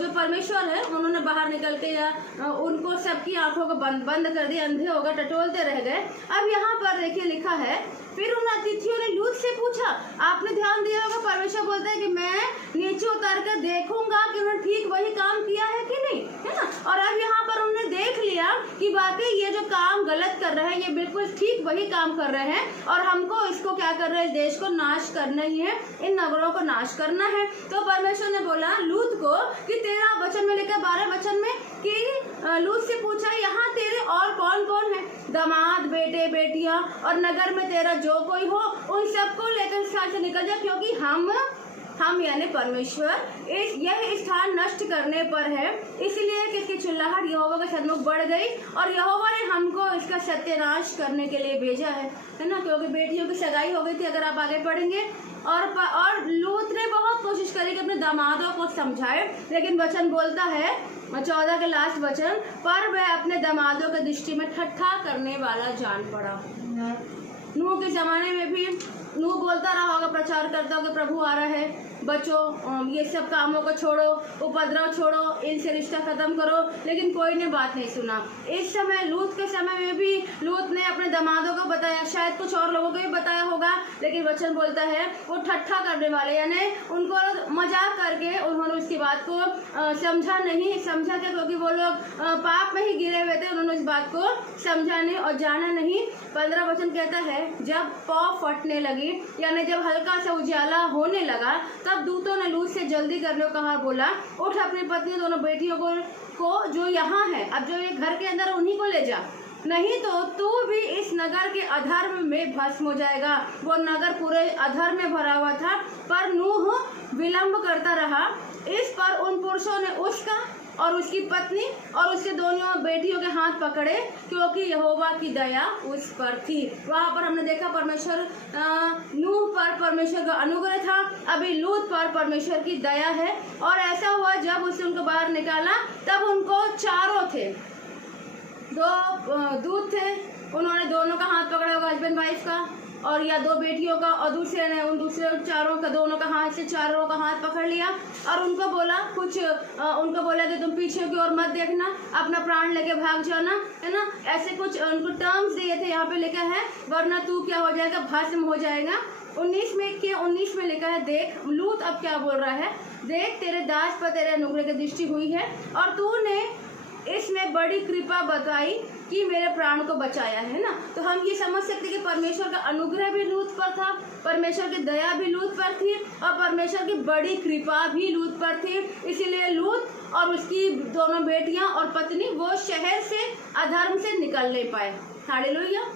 जो परमेश्वर है उन्होंने बाहर निकल के या उनको सबकी आंखों को बंद कर दिया, अंधे हो गए, टटोलते रह गए। अब यहाँ पर देखिए लिखा है, फिर उन अतिथियों ने लूत से पूछा। आपने ध्यान दिया होगा, परमेश्वर बोलता है कि मैं नीचे उतर कर देखूंगा कि उन्होंने ठीक वही काम किया है कि नहीं, है ना। और अब यहाँ पर उन्होंने देख लिया कि वाकई ये जो काम गलत कर रहे हैं, ये बिल्कुल ठीक वही काम कर रहे हैं और हमको इसको क्या कर रहे हैं, देश को नाश करना ही है, इन नगरों को नाश करना है। तो परमेश्वर ने बोला लूत को कि 13 वचन में लेकर 12 वचन में कि लूत से पूछा, यहाँ तेरे और कौन कौन है, दामाद, बेटे, बेटियां, और नगर में तेरा जो कोई हो उन सबको लेकर स्थान से निकल जा, क्योंकि हम यानी परमेश्वर यह स्थान नष्ट करने पर है, इसलिए कि इसकी चिल्लाहट यहोवा के सन्मुख बढ़ गई और यहोवा ने हमको इसका सत्यानाश करने के लिए भेजा है ना। क्योंकि बेटियों की सगाई हो गई थी, अगर आप आगे पढ़ेंगे। और लूत ने बहुत कोशिश करी कि अपने दामादों को समझाए, लेकिन वचन बोलता है 14 के लास्ट वचन, पर वह अपने दामादों के दृष्टि में ठट्ठा करने वाला जान पड़ा। नूह के जमाने में भी नूह बोलता रहा होगा, प्रचार करता होगा, प्रभु आ रहा है, बचो, ये सब कामों को छोड़ो, उपद्रव छोड़ो, इनसे रिश्ता खत्म करो, लेकिन कोई ने बात नहीं सुना। इस समय लूत के समय में भी लूत ने अपने दामादों को बताया, शायद कुछ और लोगों को भी बताया होगा, लेकिन वचन बोलता है वो ठट्ठा करने वाले, यानी उनको मजाक करके उन्होंने उसकी बात को समझा क्या, क्योंकि वो लोग पाप में ही गिरे हुए थे, उन्होंने इस बात को समझा नहीं और जाना नहीं। 15 वचन कहता है, जब पौ फटने लगी, यानी जब हल्का सा उजाला होने लगा, तब दूतों ने लूत से जल्दी करने को कहा, बोला उठ अपनी पत्नी दोनों बेटियों को जो यहाँ है, अब जो ये घर के अंदर उन्हीं को ले जा, नहीं तो तू भी इस नगर के अधर्म में भस्म हो जाएगा। वो नगर पूरे अधर्म में भरा हुआ था, पर नूह विलंब करता रहा। इस पर उन पुरुषों ने उसका और उसकी पत्नी और उसके दोनों बेटियों के हाथ पकड़े, क्योंकि यहोवा की दया उस पर थी। वहाँ पर हमने देखा परमेश्वर नूह पर परमेश्वर का अनुग्रह था, अभी लूत पर परमेश्वर की दया है। और ऐसा हुआ जब उसने उनको बाहर निकाला, तब उनको चारों थे, 2 दूत थे, उन्होंने दोनों का हाथ पकड़ा होगा, हस्बैंड वाइफ का, और या 2 बेटियों का, और दूसरे ने उन दूसरे चारों का, दोनों का हाथ से चारों का हाथ पकड़ लिया और उनको बोला उनको बोला कि तुम पीछे की ओर मत देखना, अपना प्राण लेके भाग जाना, है ना। ऐसे कुछ उनको टर्म्स दिए थे, यहाँ पे लिखा है, वरना तू क्या हो जाएगा, भस्म हो जाएगा। 19 में लिखा है, देख लूत अब क्या बोल रहा है, देख तेरे दास पर तेरे अनुग्रह की दृष्टि हुई है और तूने इसमें बड़ी कृपा बताई कि मेरे प्राण को बचाया, है ना। तो हम ये समझ सकते कि परमेश्वर का अनुग्रह भी लूत पर था, परमेश्वर की दया भी लूत पर थी और परमेश्वर की बड़ी कृपा भी लूत पर थी। इसीलिए लूत और उसकी दोनों बेटियां और पत्नी वो शहर से अधर्म से निकल नहीं पाए। हालेलुया।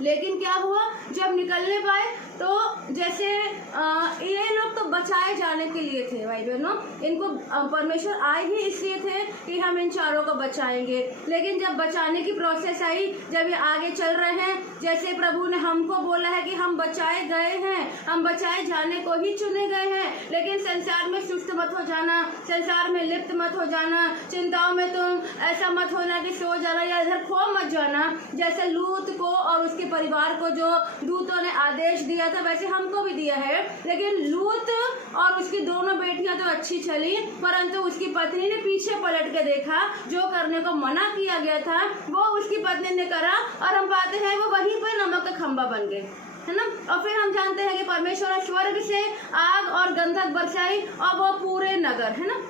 लेकिन क्या हुआ, जब निकलने पाए तो जैसे ये लोग तो बचाए जाने के लिए थे भाई बहनों, इनको परमेश्वर आए ही इसलिए थे कि हम इन चारों को बचाएंगे। लेकिन जब बचाने की प्रोसेस आई, जब ये आगे चल रहे हैं, जैसे प्रभु ने हमको बोला है कि हम बचाए गए हैं, हम बचाए जाने को ही चुने गए हैं, लेकिन संसार में सुस्त मत हो जाना, संसार में लिप्त मत हो जाना, चिंताओं में तुम ऐसा मत होना कि सो जाना या इधर खो मत जाना। जैसे लूत को और उसके परिवार को जो दूतों ने आदेश दिया था, वैसे हमको भी दिया है। लेकिन लूत और उसकी दोनों बेटियां तो अच्छी चली, परंतु उसकी पत्नी ने पीछे पलट के देखा, जो करने को मना किया गया था वो उसकी पत्नी ने करा, और हम पाते हैं वो वहीं पर नमक का खंबा बन गए, है ना। और फिर हम जानते हैं कि परमेश्वर ने स्वर्ग से आग और गंधक बरसाई और वो पूरे नगर, है ना।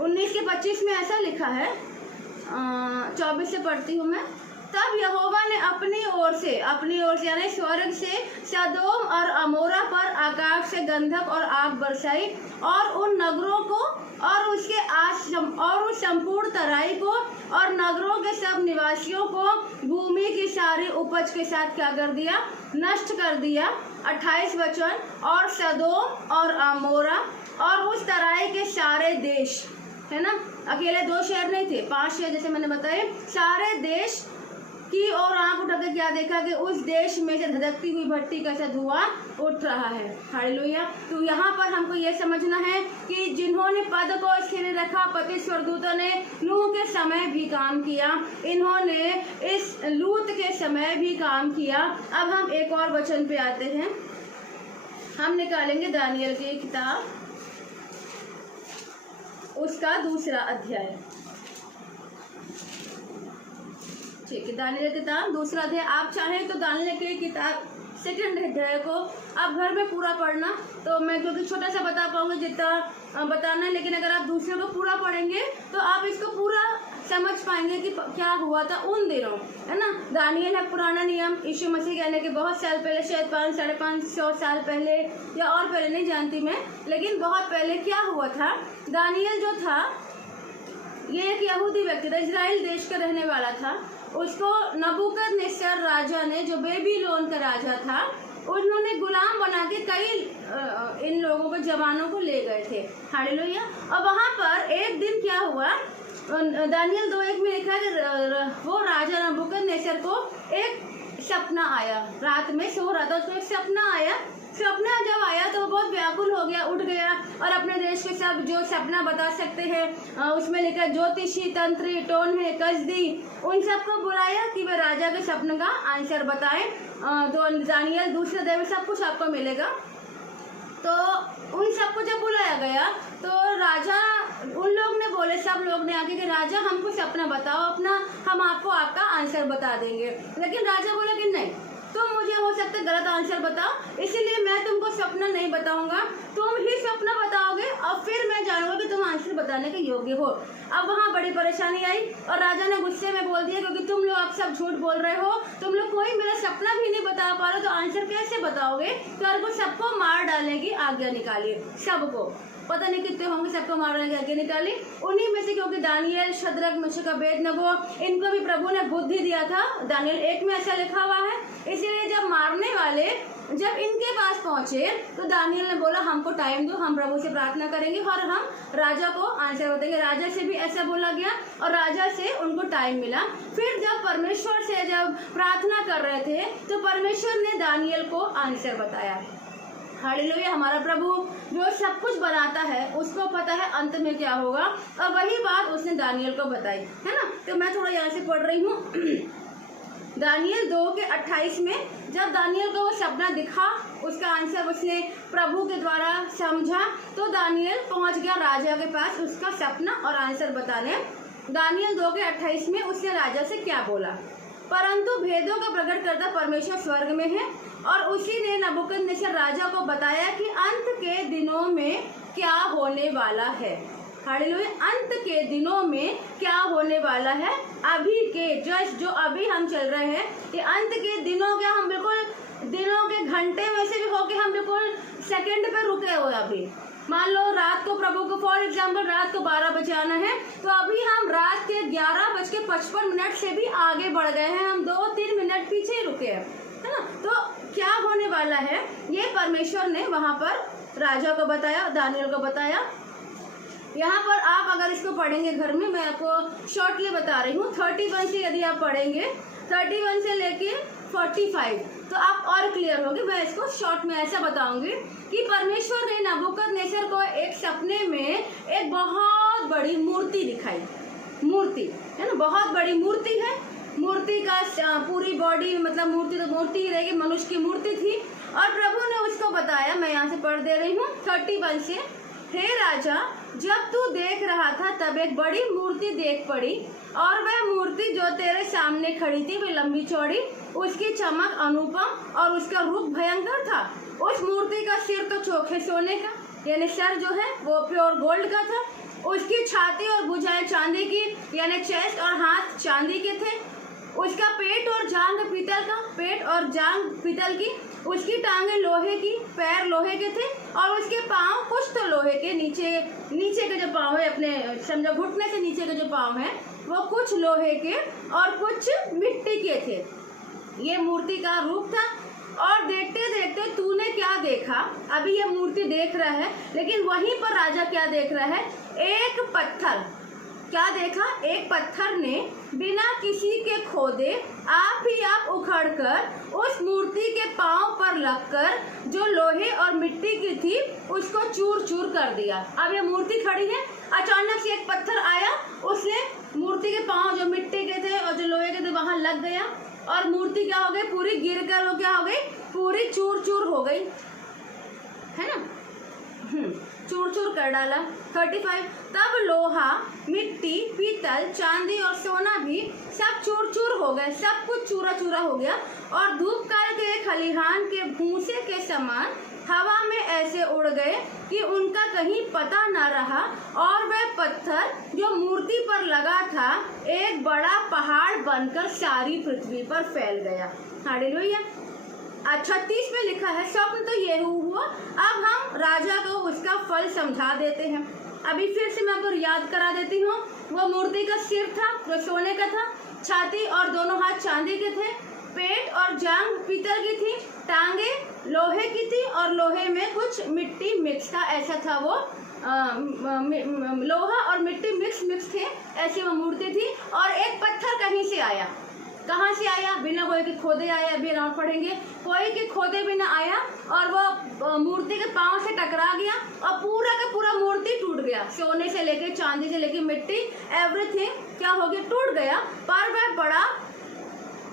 19 के 25 में ऐसा लिखा है, 24 से पढ़ती हूँ मैं। तब यहोवा ने अपनी ओर से यानी स्वर्ग से सदोम और अमोरा पर आकाश से गंधक और आग बरसाई और उन नगरों को और उसके और उस संपूर्ण तराई को और नगरों के सब निवासियों को भूमि की सारी उपज के साथ क्या कर दिया, नष्ट कर दिया। 28 वचन, और सदोम और अमोरा और उस तराई के सारे देश, है ना, अकेले 2 शहर नहीं थे, 5 शहर जैसे मैंने बताए, सारे देश की और आंख उठा के क्या देखा कि उस देश में से धधकती हुई भट्टी का सा धुआं उठ रहा है। हालेलुया। तो यहाँ पर हमको ये समझना है कि जिन्होंने पद को स्थिर रखा। पति स्वर्गदूतों ने नूह के समय भी काम किया, इन्होंने इस लूत के समय भी काम किया। अब हम एक और वचन पे आते हैं। हम निकालेंगे दानियल की किताब, उसका 2 अध्याय। ठीक है, दानियल की किताब 2 अध्याय। आप चाहें तो दानियल की किताब 2 अध्याय को आप घर में पूरा पढ़ना। तो मैं क्योंकि छोटा सा बता पाऊंगी जितना बताना है, लेकिन अगर आप दूसरे को पूरा पढ़ेंगे तो आप इसको पूरा समझ पाएंगे कि क्या हुआ था उन दिनों, है ना। दानियल है पुराना नियम, यीशु मसीह कहने के बहुत साल पहले, शायद 500-550 साल पहले या और पहले, नहीं जानती मैं, लेकिन बहुत पहले क्या हुआ था। दानियल जो था ये एक यहूदी व्यक्ति था, इजराइल देश का रहने वाला था। उसको नबूकदनेस्सर राजा ने, जो बेबीलोन का राजा था, उन्होंने गुलाम बना के कई इन लोगों को, जवानों को ले गए थे। हालेलुया। और वहां पर एक दिन क्या हुआ, दानियल 2:1 में लिखा है कि वो राजा नबूकदनेस्सर को एक सपना आया। रात में सो रहा था, उसको एक सपना आया। सपना जब आया तो वो बहुत व्याकुल हो गया, उठ गया और अपने देश के सब जो सपना बता सकते हैं, उसमें लिखा ज्योतिषी, तंत्री, टोन है, कसदी, उन सबको बुलाया कि वे राजा के सपने का आंसर बताएं। तो दानियल 2 अध्याय में सब कुछ आपको मिलेगा। तो उन सबको जब बुलाया गया तो राजा, उन लोग ने बोले, सब लोग ने आके कि राजा हमको सपना बताओ अपना, हम आपको आपका आंसर बता देंगे। लेकिन राजा बोला कि नहीं, तुम मुझे हो सकता है गलत आंसर बताओ, इसीलिए मैं तुमको सपना नहीं बताऊंगा, तुम ही सपना बताओगे और फिर मैं जानूंगा कि तुम आंसर बताने के योग्य हो। अब वहाँ बड़ी परेशानी आई और राजा ने गुस्से में बोल दिया, क्योंकि तुम लोग आप सब झूठ बोल रहे हो, तुम लोग कोई मेरा सपना भी नहीं बता पा रहे, तो आंसर कैसे बताओगे। तो सबको मार डालने की आज्ञा निकाली, सबको, पता नहीं कितने होंगे, सबको मारने की आज्ञा निकाली। उन्हीं में से, क्योंकि दानियल, शद्रक, मेशक, अबेदनगो, इनको भी प्रभु ने बुद्धि दिया था, दानियल 1 में ऐसा लिखा हुआ है। इसीलिए जब मारने वाले जब इनके पास पहुंचे तो दानियल ने बोला हमको टाइम दो, हम प्रभु से प्रार्थना करेंगे और हम राजा को आंसर बताएंगे। राजा से भी ऐसा बोला गया और राजा से उनको टाइम मिला। फिर जब परमेश्वर से जब प्रार्थना कर रहे थे तो परमेश्वर ने दानियल को आंसर बताया। हालेलुया। हमारा प्रभु जो सब कुछ बनाता है उसको पता है अंत में क्या होगा, और वही बात उसने दानियल को बताई, है ना। तो मैं थोड़ा यहाँ से पढ़ रही हूँ। दानियल 2:28 में जब दानियल को वो सपना दिखा, उसका आंसर उसने प्रभु के द्वारा समझा, तो दानियल पहुंच गया राजा के पास उसका सपना और आंसर बताने। दानियल 2:28 में उसने राजा से क्या बोला, परंतु भेदों का प्रकट करता परमेश्वर स्वर्ग में है, और उसी ने नबूकदनेस्सर राजा को बताया कि अंत के दिनों में क्या होने वाला है। हालेलुया। अंत के दिनों में क्या होने वाला है, अभी के जस्ट जो अभी हम चल रहे हैं, ये अंत के दिनों के, हम बिल्कुल दिनों के घंटे में से भी होके हम बिल्कुल सेकंड पे रुके हुए। अभी मान लो रात को प्रभु को, फॉर एग्जाम्पल रात को 12 बजे आना है, तो अभी हम रात के 11:55 से भी आगे बढ़ गए हैं, हम 2-3 मिनट पीछे ही रुके हैं, है ना। तो क्या होने वाला है ये परमेश्वर ने वहां पर राजा को बताया, दानियल को बताया। यहाँ पर आप अगर इसको पढ़ेंगे घर में, मैं आपको शॉर्टली बता रही हूँ, 31 से यदि आप पढ़ेंगे, 31 से लेके 45, तो आप और क्लियर होगी। मैं इसको शॉर्ट में ऐसा बताऊंगी कि परमेश्वर ने नबूकदनेस्सर को एक सपने में एक बहुत बड़ी मूर्ति दिखाई। मूर्ति है ना, बहुत बड़ी मूर्ति है। मूर्ति का पूरी बॉडी, मतलब मूर्ति तो मूर्ति ही रहेगी, मनुष्य की मूर्ति थी। और प्रभु ने उसको बताया, मैं यहाँ से पढ़ दे रही हूँ 31 से, हे राजा, जब तू देख रहा था तब एक बड़ी मूर्ति देख पड़ी, और वह मूर्ति जो तेरे सामने खड़ी थी वे लंबी चौड़ी, उसकी चमक अनुपम और उसका रूप भयंकर था। उस मूर्ति का सिर तो चोखे सोने का, यानी सर जो है वो प्योर गोल्ड का था। उसकी छाती और भुजाएं चांदी की, यानी चेस्ट और हाथ चांदी के थे। उसका पेट और जांघ पीतल का, पेट और जांघ पीतल की। उसकी टांगे लोहे की, पैर लोहे के थे, और उसके पांव कुछ तो लोहे के, नीचे के जो पांव है, अपने समझो घुटने से नीचे के जो पांव है वो कुछ लोहे के और कुछ मिट्टी के थे। ये मूर्ति का रूप था। और देखते देखते तूने क्या देखा, अभी ये मूर्ति देख रहा है, लेकिन वहीं पर राजा क्या देख रहा है, एक पत्थर। क्या देखा, एक पत्थर ने बिना किसी के खोदे आप ही आप उखड़कर उस मूर्ति के पांव पर लगकर जो लोहे और मिट्टी की थी उसको चूर चूर कर दिया। अब ये मूर्ति खड़ी है अचानक से एक पत्थर आया, उसने मूर्ति के पांव जो मिट्टी के थे और जो लोहे के थे वहां लग गया और मूर्ति क्या हो गई, पूरी गिर कर वो क्या हो गई, पूरी चूर चूर हो गई, है ना, चूर चूर कर डाला। 35 तब लोहा, मिट्टी, पीतल, चांदी और सोना भी सब चूर चूर हो गए, सब कुछ चूरा चूरा हो गया और धूप काल के खलिहान के भूसे के समान हवा में ऐसे उड़ गए कि उनका कहीं पता न रहा। और वह पत्थर जो मूर्ति पर लगा था एक बड़ा पहाड़ बनकर सारी पृथ्वी पर फैल गया। हालेलुया। 36 में लिखा है, स्वप्न तो ये हुआ, अब हम राजा को उसका फल समझा देते हैं। अभी फिर से मैं आपको याद करा देती हूँ। वो मूर्ति का सिर था वो सोने का था, छाती और दोनों हाथ चांदी के थे, पेट और जांघ पीतल की थी, टांगे लोहे की थी और लोहे में कुछ मिट्टी मिक्स था, ऐसा था वो लोहा और मिट्टी मिक्स थे, ऐसी वो मूर्ति थी। और एक पत्थर कहीं से आया, कहाँ से आया, बिना कोई के खोदे आया, अभी नाम पढ़ेंगे, कोई के खोदे बिना आया और वो मूर्ति के पांव से टकरा गया और पूरा का पूरा मूर्ति टूट गया, सोने से लेके चांदी से लेके मिट्टी एवरीथिंग क्या हो गया, टूट गया। पर वह बड़ा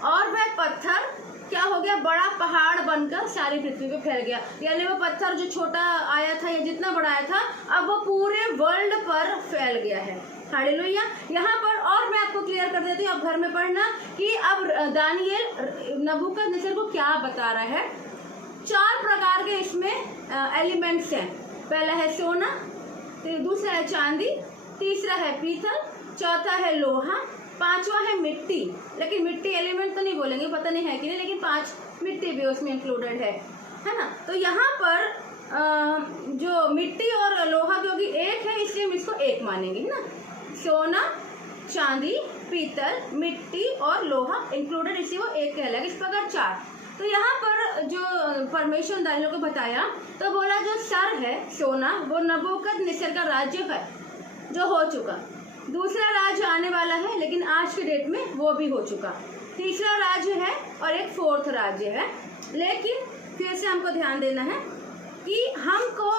और वह पत्थर क्या हो गया, बड़ा पहाड़ बनकर सारी पृथ्वी पे फैल गया। यानी वो पत्थर जो छोटा आया था या जितना बड़ा आया था अब वो पूरे वर्ल्ड पर फैल गया है। हालेलुया। यहाँ पर और मैं आपको क्लियर कर देती हूँ, आप घर में पढ़ना कि अब दानियेल नबूकदनेस्सर को क्या बता रहा है। 4 प्रकार के इसमें एलिमेंट्स हैं। पहला है सोना, दूसरा है चांदी, तीसरा है पीतल, चौथा है लोहा, 5वां है मिट्टी। लेकिन मिट्टी एलिमेंट तो नहीं बोलेंगे, पता नहीं है कि नहीं, लेकिन 5 मिट्टी भी उसमें इंक्लूडेड है ना। तो यहाँ पर जो मिट्टी और लोहा क्योंकि एक है इसलिए हम इसको एक मानेंगे, है ना। सोना, चांदी, पीतल, मिट्टी और लोहा इंक्लूडेड, इसलिए वो एक कहलाएगा। इस प्रकार 4। तो यहाँ पर जो परमेश्वर दानियेल को बताया तो बोला जो सर है सोना वो नबूकदनेस्सर का राज्य है जो हो चुका, दूसरा राज्य आने वाला है लेकिन आज के डेट में वो भी हो चुका, तीसरा राज्य है और एक 4th राज्य है। लेकिन फिर से हमको ध्यान देना है कि हमको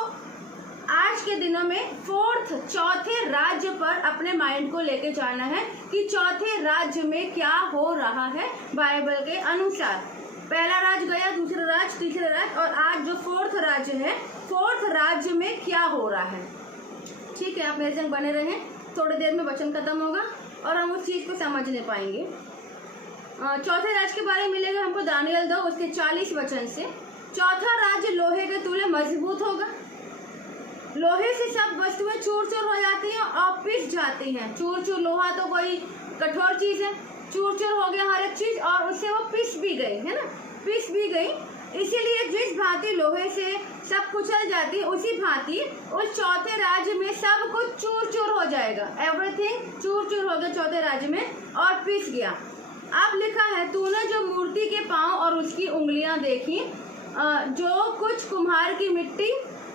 आज के दिनों में 4th चौथे राज्य पर अपने माइंड को लेके जाना है कि चौथे राज्य में क्या हो रहा है बाइबल के अनुसार। पहला राज्य गया, दूसरा राज्य, तीसरा राज्य और आज जो 4th राज्य है, 4th राज्य में क्या हो रहा है। ठीक है, आप मेरे संग बने रहें, थोड़ी देर में वचन खत्म होगा और हम उस चीज को समझ नहीं पाएंगे। चौथे राज्य के बारे में मिलेगा हमको दानियेल 2 उसके 40 वचन से। चौथा राज्य लोहे के तुल्य मजबूत होगा। लोहे से सब वस्तुएं चूर चूर हो जाती हैं और पिस जाती हैं। चूर चूर, लोहा तो कोई कठोर चीज है, चूर चूर हो गया हर एक चीज और उससे वो पिस भी गई, है ना, पिस भी गई। इसीलिए जिस भांति लोहे से सब कुचल जाती है उसी भांति उस चौथे राज्य में सब कुछ चूर चूर हो जाएगा। एवरीथिंग चूर चूर हो गया चौथे राज्य में और पिस गया। अब लिखा है, तूने जो मूर्ति के पांव और उसकी उंगलियां देखी जो कुछ कुम्हार की मिट्टी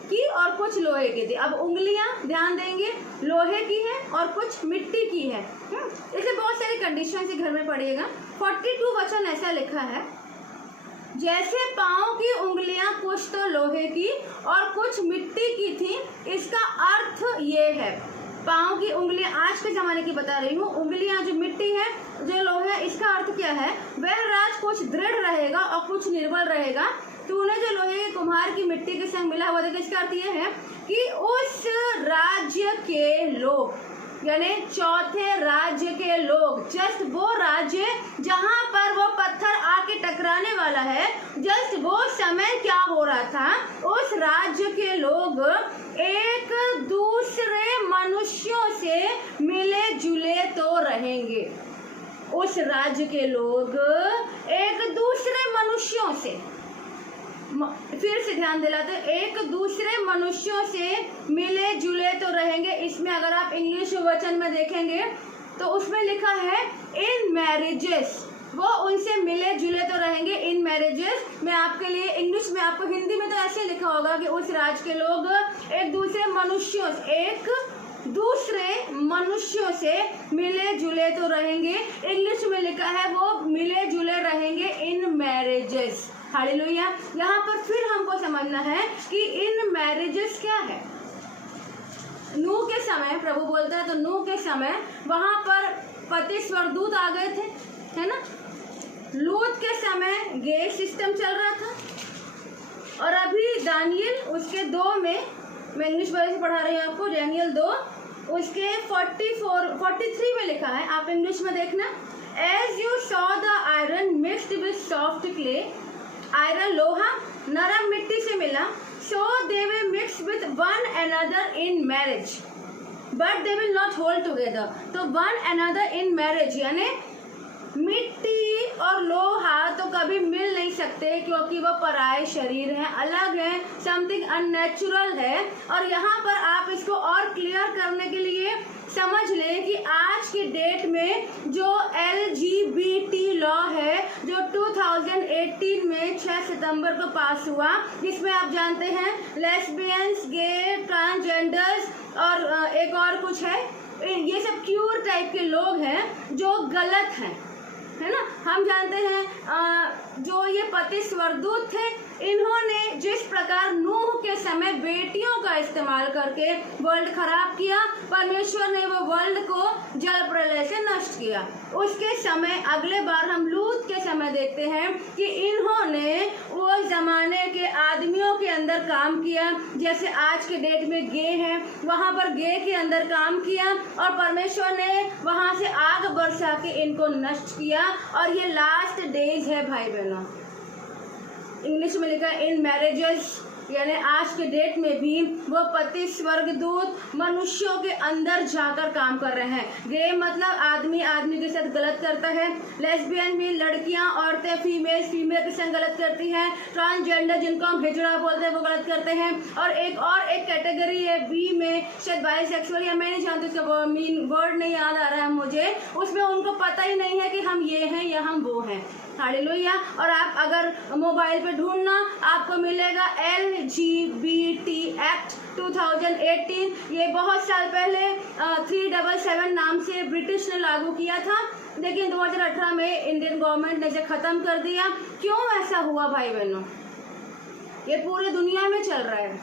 की और कुछ लोहे की थी। अब उंगलियां ध्यान देंगे लोहे की है और कुछ मिट्टी की है। इसे बहुत सारी कंडीशन से घर में पढ़िएगा। 42 वचन ऐसा लिखा है, जैसे पांव की उंगलियां कुछ तो लोहे की और कुछ मिट्टी की थी। इसका अर्थ ये है, पांव की उंगलियां आज के जमाने की बता रही हूँ, उंगलियां जो मिट्टी है जो लोहे, इसका अर्थ क्या है, वह राज कुछ दृढ़ रहेगा और कुछ निर्बल रहेगा। तूने जो लोहे के कुम्हार की मिट्टी के संग मिला हुआ देखा, इसका अर्थ यह है कि उस राज्य के लोग यानी चौथे राज्य के लोग, जस्ट वो राज्य जहां पर वो पत्थर आके टकराने वाला है, जस्ट वो समय क्या हो रहा था, उस राज्य के लोग एक दूसरे मनुष्यों से मिले जुले तो रहेंगे। उस राज्य के लोग एक दूसरे मनुष्यों से, फिर से ध्यान दिलाते, एक दूसरे मनुष्यों से मिले जुले तो रहेंगे। इसमें अगर आप इंग्लिश वचन में देखेंगे तो उसमें लिखा है इन मैरिजेस, वो उनसे मिले जुले तो रहेंगे इन मैरिजेस। मैं आपके लिए इंग्लिश में, आपको हिंदी में तो ऐसे लिखा होगा कि उस राज्य के लोग एक दूसरे मनुष्यों से मिले जुले तो रहेंगे। इंग्लिश में लिखा है वो मिले जुले रहेंगे इन मैरिजेस। हालेलुया। यहाँ पर फिर हमको समझना है कि इन मैरिजेस क्या है। नूह के समय प्रभु बोलता है तो नूह के समय वहां पर पति स्वर्गदूत आ गए थे, है ना। लूत के समय गेट सिस्टम चल रहा था। और अभी दानियल उसके 2 में, मैं इंग्लिश वर्जन से पढ़ा रही हूँ आपको, दानियल 2 उसके 43 में लिखा है, आप इंग्लिश में देखना। As you saw the iron mixed with soft clay, iron लोहा नरम मिट्टी से मिला, so they will mix with one another in marriage but they will not hold together. तो वन अनदर इन मैरिज यानी मिट्टी और लोहा तो कभी मिल नहीं सकते क्योंकि वो पराये शरीर हैं, अलग हैं, समथिंग अननेचुरल है। और यहाँ पर आप इसको और क्लियर करने के लिए समझ लें कि आज की डेट में जो LGBT लॉ है जो 2018 में 6 सितंबर को पास हुआ, जिसमें आप जानते हैं लेस्बियंस, गे, ट्रांसजेंडर्स और एक और कुछ है, ये सब क्यूर टाइप के लोग हैं जो गलत हैं, है ना। हम जानते हैं जो ये पति स्वर्गदूत थे, इन्होंने जिस प्रकार नूह के समय बेटियों का इस्तेमाल करके वर्ल्ड खराब किया, परमेश्वर ने वो वर्ल्ड को जल प्रलय से नष्ट किया। उसके समय अगले बार हम लूत के समय देखते हैं कि इन्होंने वो जमाने के आदमियों के अंदर काम किया, जैसे आज के डेट में गे हैं, वहाँ पर गे के अंदर काम किया और परमेश्वर ने वहाँ से आग बरसा के इनको नष्ट किया। और ये लास्ट डेज है भाई बहनों। इंग्लिश में लिखा है इन मैरिजेस, यानी आज के डेट में भी वो पति स्वर्गदूत मनुष्यों के अंदर जाकर काम कर रहे हैं। गे मतलब आदमी आदमी के साथ गलत करता है, लेस्बियन भी लड़कियां, औरतें, फीमेल के साथ गलत करती हैं, ट्रांसजेंडर जिनको हम हिजड़ा बोलते हैं वो गलत करते हैं। और एक कैटेगरी है बी में, शायद बाइसेक्सुअल या मैं नहीं जानती, उसका मीन वर्ड नहीं याद आ रहा है मुझे, उसमें उनको पता ही नहीं है कि हम ये हैं या हम वो हैं। हालेलुया। और आप अगर मोबाइल पे ढूंढना आपको मिलेगा LGBT एक्ट 2018, ये बहुत साल पहले 377 नाम से ब्रिटिश ने लागू किया था, लेकिन 2018 में इंडियन गवर्नमेंट ने इसे खत्म कर दिया। क्यों ऐसा हुआ भाई बहनों? ये पूरी दुनिया में चल रहा है,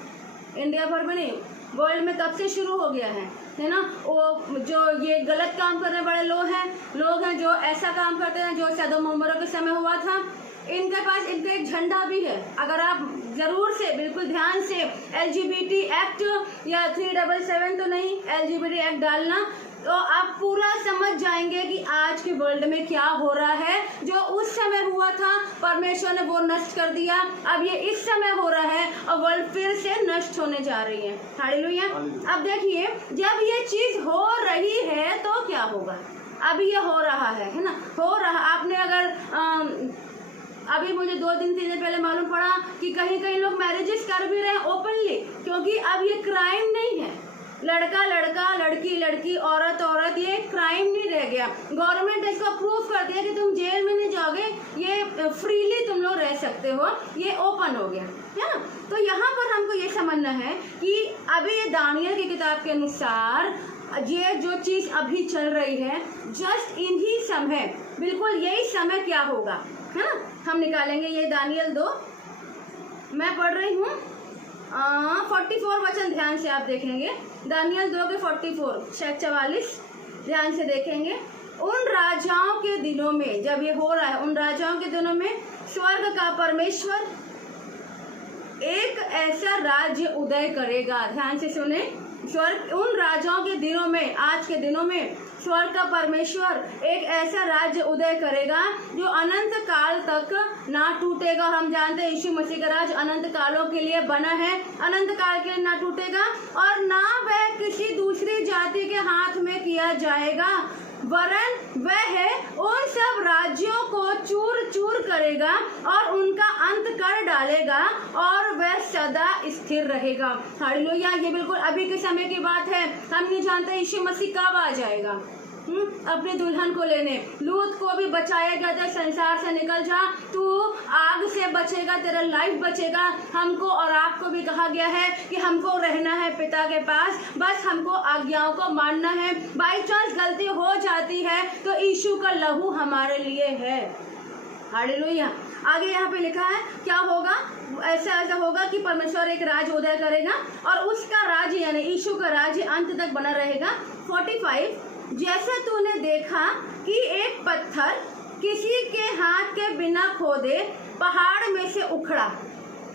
इंडिया भर में नहीं, वर्ल्ड में कब से शुरू हो गया है ना। वो जो ये गलत काम करने वाले लोग हैं जो ऐसा काम करते हैं, जो सदोम अमोरा के समय हुआ था, इनके पास इनका एक झंडा भी है। अगर आप जरूर से बिल्कुल ध्यान से LGBT एक्ट या 377 तो नहीं, LGBT एक्ट डालना, तो आप पूरा समझ जाएंगे कि आज के वर्ल्ड में क्या हो रहा है। जो उस समय हुआ था परमेश्वर ने वो नष्ट कर दिया, अब ये इस समय हो रहा है और वर्ल्ड फिर से नष्ट होने जा रही है। हालेलुया। अब देखिए, जब ये चीज हो रही है तो क्या होगा? अभी ये हो रहा है ना, हो रहा। आपने अगर अभी मुझे 2-3 दिन पहले मालूम पड़ा कि कहीं कहीं लोग मैरिजेस कर भी रहे हैं ओपनली, क्योंकि अब ये क्राइम नहीं है। लड़का लड़का, लड़की लड़की, औरत औरत, ये क्राइम नहीं रह गया। गवर्नमेंट ने इसको प्रूव कर दिया कि तुम जेल में नहीं जाओगे, ये फ्रीली तुम लोग रह सकते हो, ये ओपन हो गया, है ना। तो यहाँ पर हमको ये समझना है कि अभी ये दानियल की किताब के अनुसार ये जो चीज अभी चल रही है, जस्ट इन्हीं समय, बिल्कुल यही समय क्या होगा, है ना। हम निकालेंगे ये दानियल 2, मैं पढ़ रही हूँ 44 वचन, ध्यान से आप देखेंगे। दानियल 2 के 44 शायद 44, ध्यान से देखेंगे। उन राजाओं के दिनों में, जब ये हो रहा है, उन राजाओं के दिनों में स्वर्ग का परमेश्वर एक ऐसा राज्य उदय करेगा। ध्यान से सुने, स्वर्ग, उन राजाओं के दिनों में, आज के दिनों में स्वर्ग का परमेश्वर एक ऐसा राज्य उदय करेगा जो अनंत काल तक ना टूटेगा। हम जानते हैं यीशु मसीह का राज अनंत कालों के लिए बना है, अनंत काल के लिए ना टूटेगा और ना वह किसी दूसरी जाति के हाथ में किया जाएगा, वरन वह उन सब राज्यों को चूर चूर करेगा और उनका अंत कर डालेगा और वह सदा स्थिर रहेगा। हालेलुया। ये बिल्कुल अभी के समय की बात है। हम नहीं जानते यीशु मसीह कब आ जाएगा अपने दुल्हन को लेने। लूत को भी बचाया गया था, संसार से निकल जा, तू आग से बचेगा, तेरा लाइफ बचेगा। हमको और आपको भी कहा गया है कि हमको रहना है पिता के पास, बस हमको आज्ञाओं को मानना है। बाई चांस गलती हो जाती है तो यीशु का लहू हमारे लिए है। हालेलुया। आगे यहाँ पे लिखा है क्या होगा, ऐसा होगा कि परमेश्वर एक राज उदय करेगा और उसका राज्य यानी यीशु का राज्य अंत तक बना रहेगा। 45 जैसा तूने देखा कि एक पत्थर किसी के हाथ के बिना खोदे पहाड़ में से उखड़ा,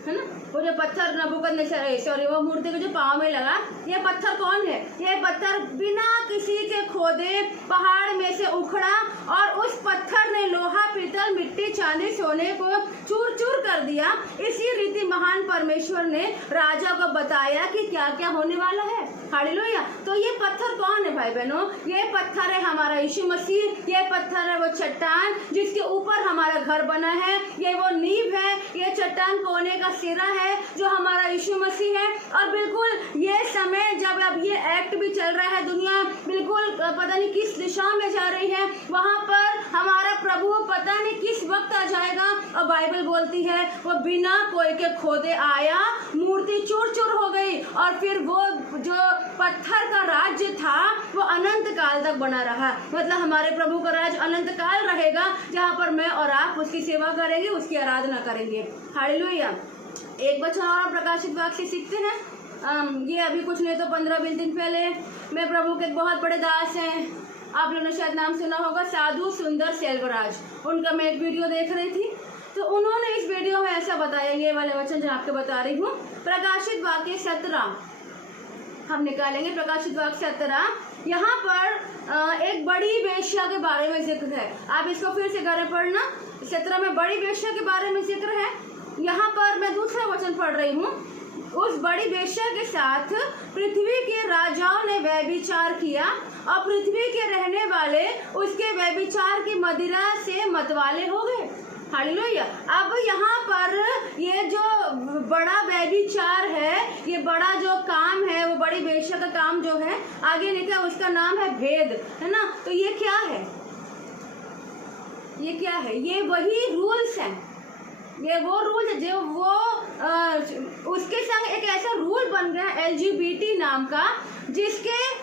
है ना। वो जो पत्थर नबूकदनेस्सर वो मूर्ति के जो पाँव में लगा, ये पत्थर कौन है? ये पत्थर बिना किसी के खोदे पहाड़ में से उखड़ा और उस पत्थर ने लोहा, पीतल, मिट्टी, चांदी, सोने को चूर चूर कर दिया। इसी रीति महान परमेश्वर ने राजा को बताया कि क्या क्या होने वाला है। हालेलुया। तो ये पत्थर कौन है भाई बहनों? ये पत्थर है हमारा यीशु मसीह। ये पत्थर है वो चट्टान जिसके ऊपर हमारा घर बना है। ये वो नींव है, ये चट्टान कोने का सिरा है जो हमारा यीशु मसीह है। और बिल्कुल ये समय जब अब ये एक्ट भी चल रहा है, दुनिया बिल्कुल पता नहीं किस दिशा में जा रही है, वहां पर हमारा प्रभु पता नहीं किस वक्त आ जाएगा। और बाइबल बोलती है वो बिना कोई के खोदे आया, मूर्ति चूर चूर हो गई और फिर वो जो पत्थर का राज्य था वो अनंत काल तक बना रहा। मतलब हमारे प्रभु का राज अनंत काल रहेगा, जहाँ पर मैं और आप उसकी सेवा करेंगे, उसकी आराधना करेंगे। हालेलुया। एक वचन और प्रकाशित वाक्य से सीखते हैं। ये अभी कुछ नहीं तो 15-20 दिन पहले मैं प्रभु के एक बहुत बड़े दास हैं, आप लोगों ने शायद नाम सुना होगा, साधु सुंदर सेल्वराज। उनका मैं एक वीडियो देख रही थी तो उन्होंने इस वीडियो में ऐसा बताया, ये वाले वचन जो आपको बता रही हूँ। प्रकाशित वाक्य 17 हम निकालेंगे। प्रकाशित वाक्य 17 यहाँ पर एक बड़ी वेश्या के बारे में जिक्र है। आप इसको फिर से घर में पढ़ना। 17 में बड़ी वेश्या के बारे में जिक्र है। यहाँ पर मैं दूसरा वचन पढ़ रही हूँ। उस बड़ी वेश्या के साथ पृथ्वी के राजाओं ने व्यभिचार किया और पृथ्वी के रहने वाले उसके व्यभिचार की मदिरा से मतवाले हो गए। हालेलुया। अब यहाँ पर ये जो बड़ा व्यभिचार है, ये बड़ा जो काम है, वो बड़ी वेश्या का काम जो है, आगे लिखा उसका नाम है भेद, है ना। तो ये क्या है? ये क्या है? ये वही रूल्स हैं, ये वो रूल है जो वो उसके संग एक ऐसा रूल बन गया LGBT नाम का, जिसके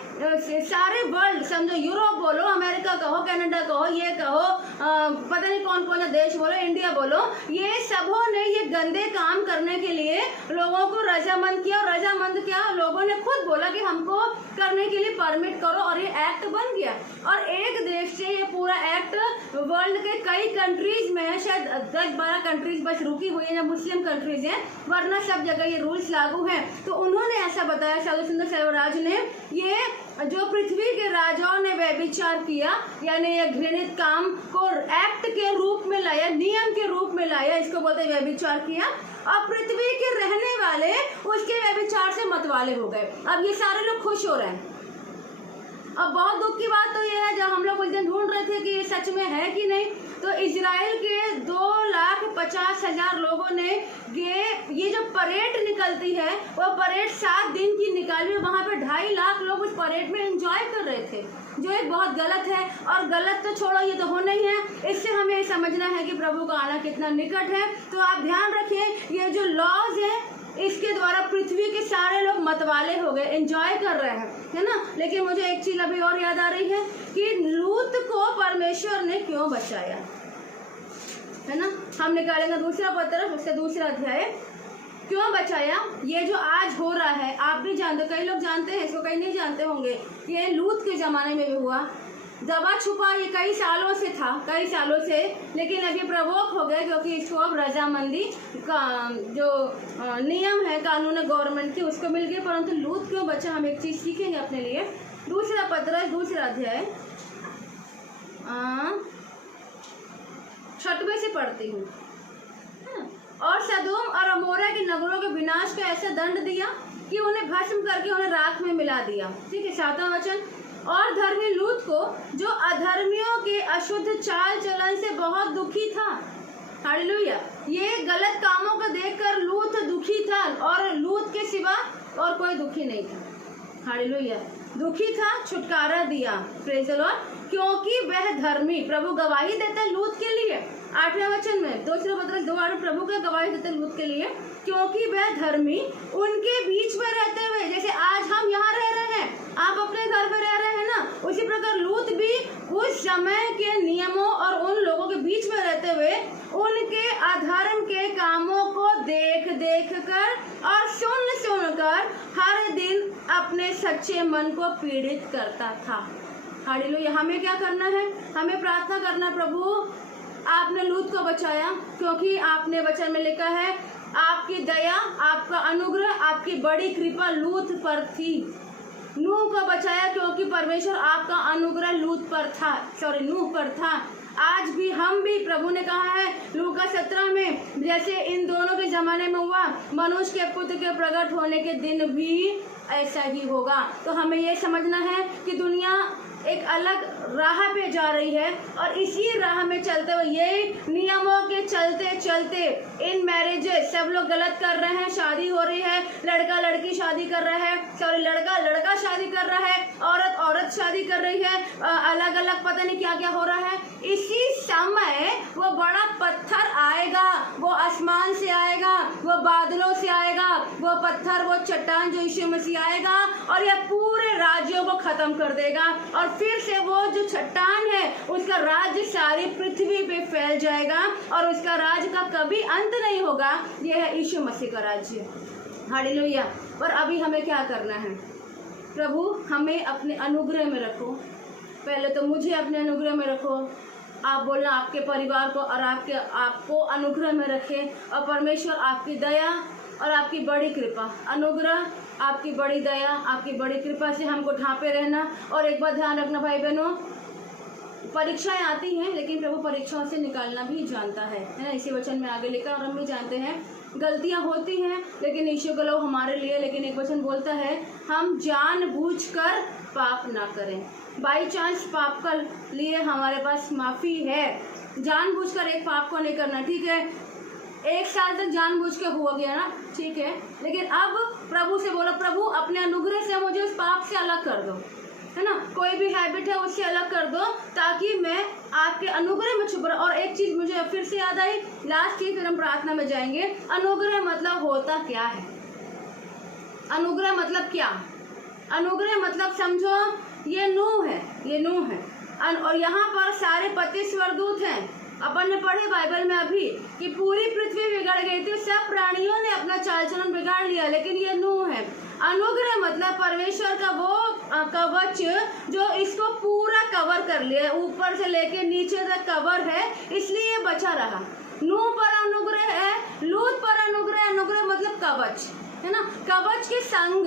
सारे वर्ल्ड समझो, यूरोप बोलो, अमेरिका कहो, कनाडा कहो, ये कहो, पता नहीं कौन कौन सा देश बोलो, इंडिया बोलो, ये सबों ने ये गंदे काम करने के लिए लोगों को रजामंद किया। और रजामंद क्या, लोगों ने खुद बोला कि हमको करने के लिए परमिट करो और ये एक्ट बन गया। और एक देश से ये पूरा एक्ट वर्ल्ड के कई कंट्रीज में है, शायद 10-12 कंट्रीज बस रुकी हुई है, मुस्लिम कंट्रीज हैं, वरना सब जगह ये रूल्स लागू हैं। तो उन्होंने ऐसा बताया, साधु सुंदर सेल्वराज ने, ये जो पृथ्वी के राजाओं ने व्यभिचार किया, यानी ये घृणित काम को एक्ट के रूप में लाया, नियम के रूप में लाया, इसको बोलते व्यभिचार किया, और पृथ्वी के रहने वाले उसके व्यभिचार से मतवाले हो गए। अब ये सारे लोग खुश हो रहे हैं। अब बहुत दुख की बात तो ये है, जब हम लोग उस दिन ढूंढ रहे थे कि ये सच में है कि नहीं, तो इजराइल के 2,50,000 लोगों ने ये जो परेड निकलती है, वो परेड 7 दिन की निकाली, वहाँ पे 2.5 लाख लोग उस परेड में एंजॉय कर रहे थे, जो एक बहुत गलत है। और गलत तो छोड़ो, ये तो होना ही है। इससे हमें समझना है कि प्रभु का आना कितना निकट है। तो आप ध्यान रखिए, ये जो लॉज है, इसके द्वारा पृथ्वी के सारे लोग मतवाले हो गए, एंजॉय कर रहे हैं, है ना। लेकिन मुझे एक चीज अभी और याद आ रही है कि लूत को परमेश्वर ने क्यों बचाया, है ना। हम निकालेंगे दूसरा पत्र, उससे दूसरा अध्याय। क्यों बचाया? ये जो आज हो रहा है, आप भी जानते, कई लोग जानते हैं इसको, कई नहीं जानते होंगे। ये लूत के जमाने में भी हुआ, दबा छुपा ये कई सालों से था, कई सालों से, लेकिन अब ये प्रवोक हो गया क्योंकि इसको अब रजामंदी का जो नियम है, कानून है गवर्नमेंट की, उसको मिल गया। परंतु लूत क्यों बचा, हम एक चीज सीखेंगे अपने लिए। दूसरा पत्र, दूसरा अध्याय, 6वें से पढ़ती हूँ। और सदोम और अमोरा के नगरों के विनाश का ऐसा दंड दिया कि उन्हें भस्म करके उन्हें राख में मिला दिया। ठीक है, 7वां वचन। और धर्मी लूत को, जो अधर्मियों के अशुद्ध चाल चलन से बहुत दुखी था। हालेलुया। ये गलत कामों को देखकर लूत दुखी था, और लूत के सिवा और कोई दुखी नहीं था। हालेलुया। दुखी था, छुटकारा दिया, प्रेज़ द लॉर्ड, क्योंकि वह धर्मी। प्रभु गवाही देता लूत के लिए, 8वें वचन में, दूसरे पत्रस 2:8 प्रभु का गवाही देते लूत के लिए, क्योंकि वह धर्मी उनके बीच में रहते हुए, जैसे आज हम यहाँ रह रहे हैं, आप अपने घर में रह रहे हैं ना, उसी प्रकार लूत भी उस समय के नियमों और उन लोगों के बीच में रहते हुए उनके अधर्म के कामों को देख देख कर और सुन सुन कर हर दिन अपने सच्चे मन को पीड़ित करता था। हालेलुया। हमें क्या करना है? हमें प्रार्थना करना, प्रभु आपने लूत को बचाया क्योंकि आपने वचन में लिखा है आपकी दया, आपका अनुग्रह, आपकी बड़ी कृपा लूत पर थी। नूह को बचाया क्योंकि परमेश्वर आपका अनुग्रह लूत पर था, नूह पर था। आज भी हम भी, प्रभु ने कहा है लूका 17 में, जैसे इन दोनों के जमाने में हुआ, मनुष्य के पुत्र के प्रकट होने के दिन भी ऐसा ही होगा। तो हमें ये समझना है कि दुनिया एक अलग राह पे जा रही है और इसी राह में चलते हुए ये नियमों के चलते चलते इन मैरिजेस सब लोग गलत कर रहे हैं। शादी हो रही है, लड़का लड़की शादी कर रहा है, लड़का लड़का शादी कर रहा है, औरत औरत शादी कर रही है, अलग अलग पता नहीं क्या क्या हो रहा है। इसी समय वो बड़ा पत्थर आएगा, वो आसमान से आएगा, वो बादलों से आएगा, वो पत्थर, वो चट्टान जो यीशु मसीह आएगा और यह पूरे राज्यों को खत्म कर देगा और फिर से वो जो चट्टान है उसका राज्य सारी पृथ्वी पे फैल जाएगा और उसका राज्य का कभी अंत नहीं होगा। यह है यीशु मसीह का राज्य। हालेलुया। और अभी हमें क्या करना है? प्रभु हमें अपने अनुग्रह में रखो। पहले तो मुझे अपने अनुग्रह में रखो। आप बोलना आपके परिवार को और आपको अनुग्रह में रखे और परमेश्वर आपकी दया और आपकी बड़ी कृपा, अनुग्रह, आपकी बड़ी दया, आपकी बड़ी कृपा से हमको ढांपे रहना। और एक बात ध्यान रखना भाई बहनों, परीक्षाएं आती हैं लेकिन प्रभु परीक्षाओं से निकालना भी जानता है ना। इसी वचन में आगे लिखा और हम भी जानते हैं गलतियां होती हैं लेकिन ईश्वर का लोग हमारे लिए, लेकिन एक वचन बोलता है हम जानबूझकर पाप ना करें। बाई चांस पाप का लिए हमारे पास माफ़ी है, जानबूझकर एक पाप को नहीं करना। ठीक है, 1 साल तक जानबूझ के हुआ गया ना, ठीक है, लेकिन अब प्रभु से बोलो प्रभु अपने अनुग्रह से मुझे उस पाप से अलग कर दो, है ना। कोई भी हैबिट है उससे अलग कर दो ताकि मैं आपके अनुग्रह में छुप रहा। और एक चीज़ मुझे फिर से याद आई, लास्ट चीज, फिर हम प्रार्थना में जाएंगे। अनुग्रह मतलब होता क्या है? अनुग्रह मतलब क्या? अनुग्रह मतलब समझो ये नूह है, ये नूह है और यहाँ पर सारे पति स्वर्गदूत हैं। अपन ने पढ़े बाइबल में अभी कि पूरी पृथ्वी बिगड़ गई थी, सब प्राणियों ने अपना चाल चलन बिगाड़ लिया, लेकिन ये नूह है। अनुग्रह मतलब परमेश्वर का वो कवच जो इसको पूरा कवर कर लिया, ऊपर से लेके नीचे तक कवर है, इसलिए ये बचा रहा। नूह पर अनुग्रह है, लूत पर अनुग्रह, अनुग्रह मतलब कवच, है ना। कवच के संग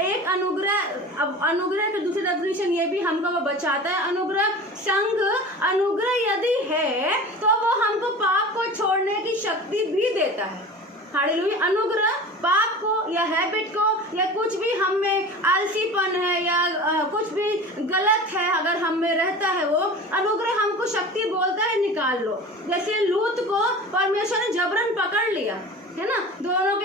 एक अनुग्रह, अब अनुग्रह की दूसरी डेफिनेशन ये भी हमको वो बचाता है। अनुग्रह संग अनुग्रह यदि है तो वो हमको पाप को छोड़ने की शक्ति भी देता है। हालेलुया। अनुग्रह पाप को या हैबिट को या कुछ भी हम में आलसीपन है या कुछ भी गलत है अगर हम में रहता है, वो अनुग्रह हमको शक्ति बोलता है निकाल लो। जैसे लूत को परमेश्वर ने जबरन पकड़ लिया, है ना, दोनों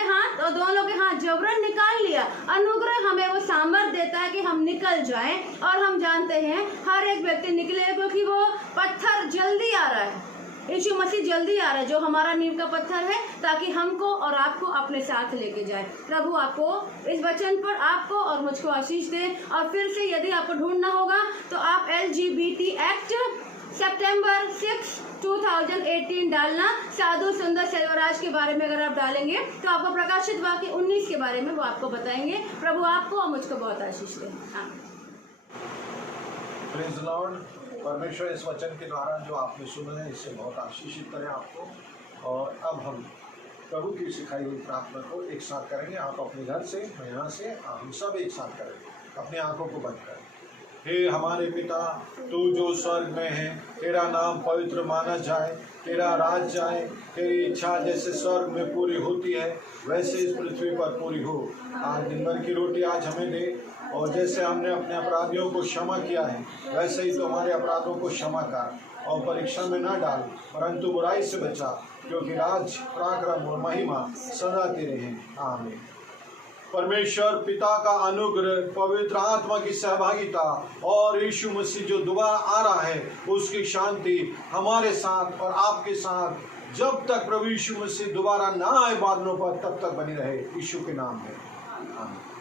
के हाथ जबरन निकाल लिया। अनुग्रह हमें वो सामर्थ्य देता है कि हम निकल जाएं और हम जानते हैं हर एक व्यक्ति निकले क्योंकि वो पत्थर जल्दी आ रहा है, यीशु मसीह जल्दी आ रहा है जो हमारा नींव का पत्थर है, ताकि हमको और आपको अपने साथ लेके जाए। प्रभु आपको इस वचन पर आपको और मुझको आशीष दे। और फिर से यदि आपको ढूंढना होगा तो आप LGBT एक्ट सितंबर 6, 2018 डालना। साधु सुंदर सेल्वराज के बारे में अगर आप डालेंगे तो आपको प्रकाशित वाक्य 19 के बारे में वो आपको बताएंगे। प्रभु आपको और मुझको बहुत आशीष दे। Praise the Lord. परमेश्वर इस वचन के द्वारा जो आपने सुना है इससे बहुत आशीषित करें आपको। और अब हम प्रभु की सिखाई हुई प्रार्थना को एक साथ करेंगे। आप अपने घर से, यहाँ से, हम सब एक साथ करेंगे। अपनी आंखों को बंद करें। हे हमारे पिता, तू जो स्वर्ग में है, तेरा नाम पवित्र माना जाए, तेरा राज जाए, तेरी इच्छा जैसे स्वर्ग में पूरी होती है वैसे इस पृथ्वी पर पूरी हो। आज दिन भर की रोटी आज हमें दे और जैसे हमने अपने अपराधियों को क्षमा किया है वैसे ही तो हमारे अपराधों को क्षमा कर और परीक्षा में ना डाल परंतु बुराई से बचा, क्योंकि राज, पराक्रम और महिमा सदा तेरे हैं। आमीन। परमेश्वर पिता का अनुग्रह, पवित्र आत्मा की सहभागिता और यीशु मसीह जो दोबारा आ रहा है उसकी शांति हमारे साथ और आपके साथ जब तक प्रभु यीशु मसीह दोबारा ना आए बादलों पर तब तक बनी रहे। यीशु के नाम में आमीन।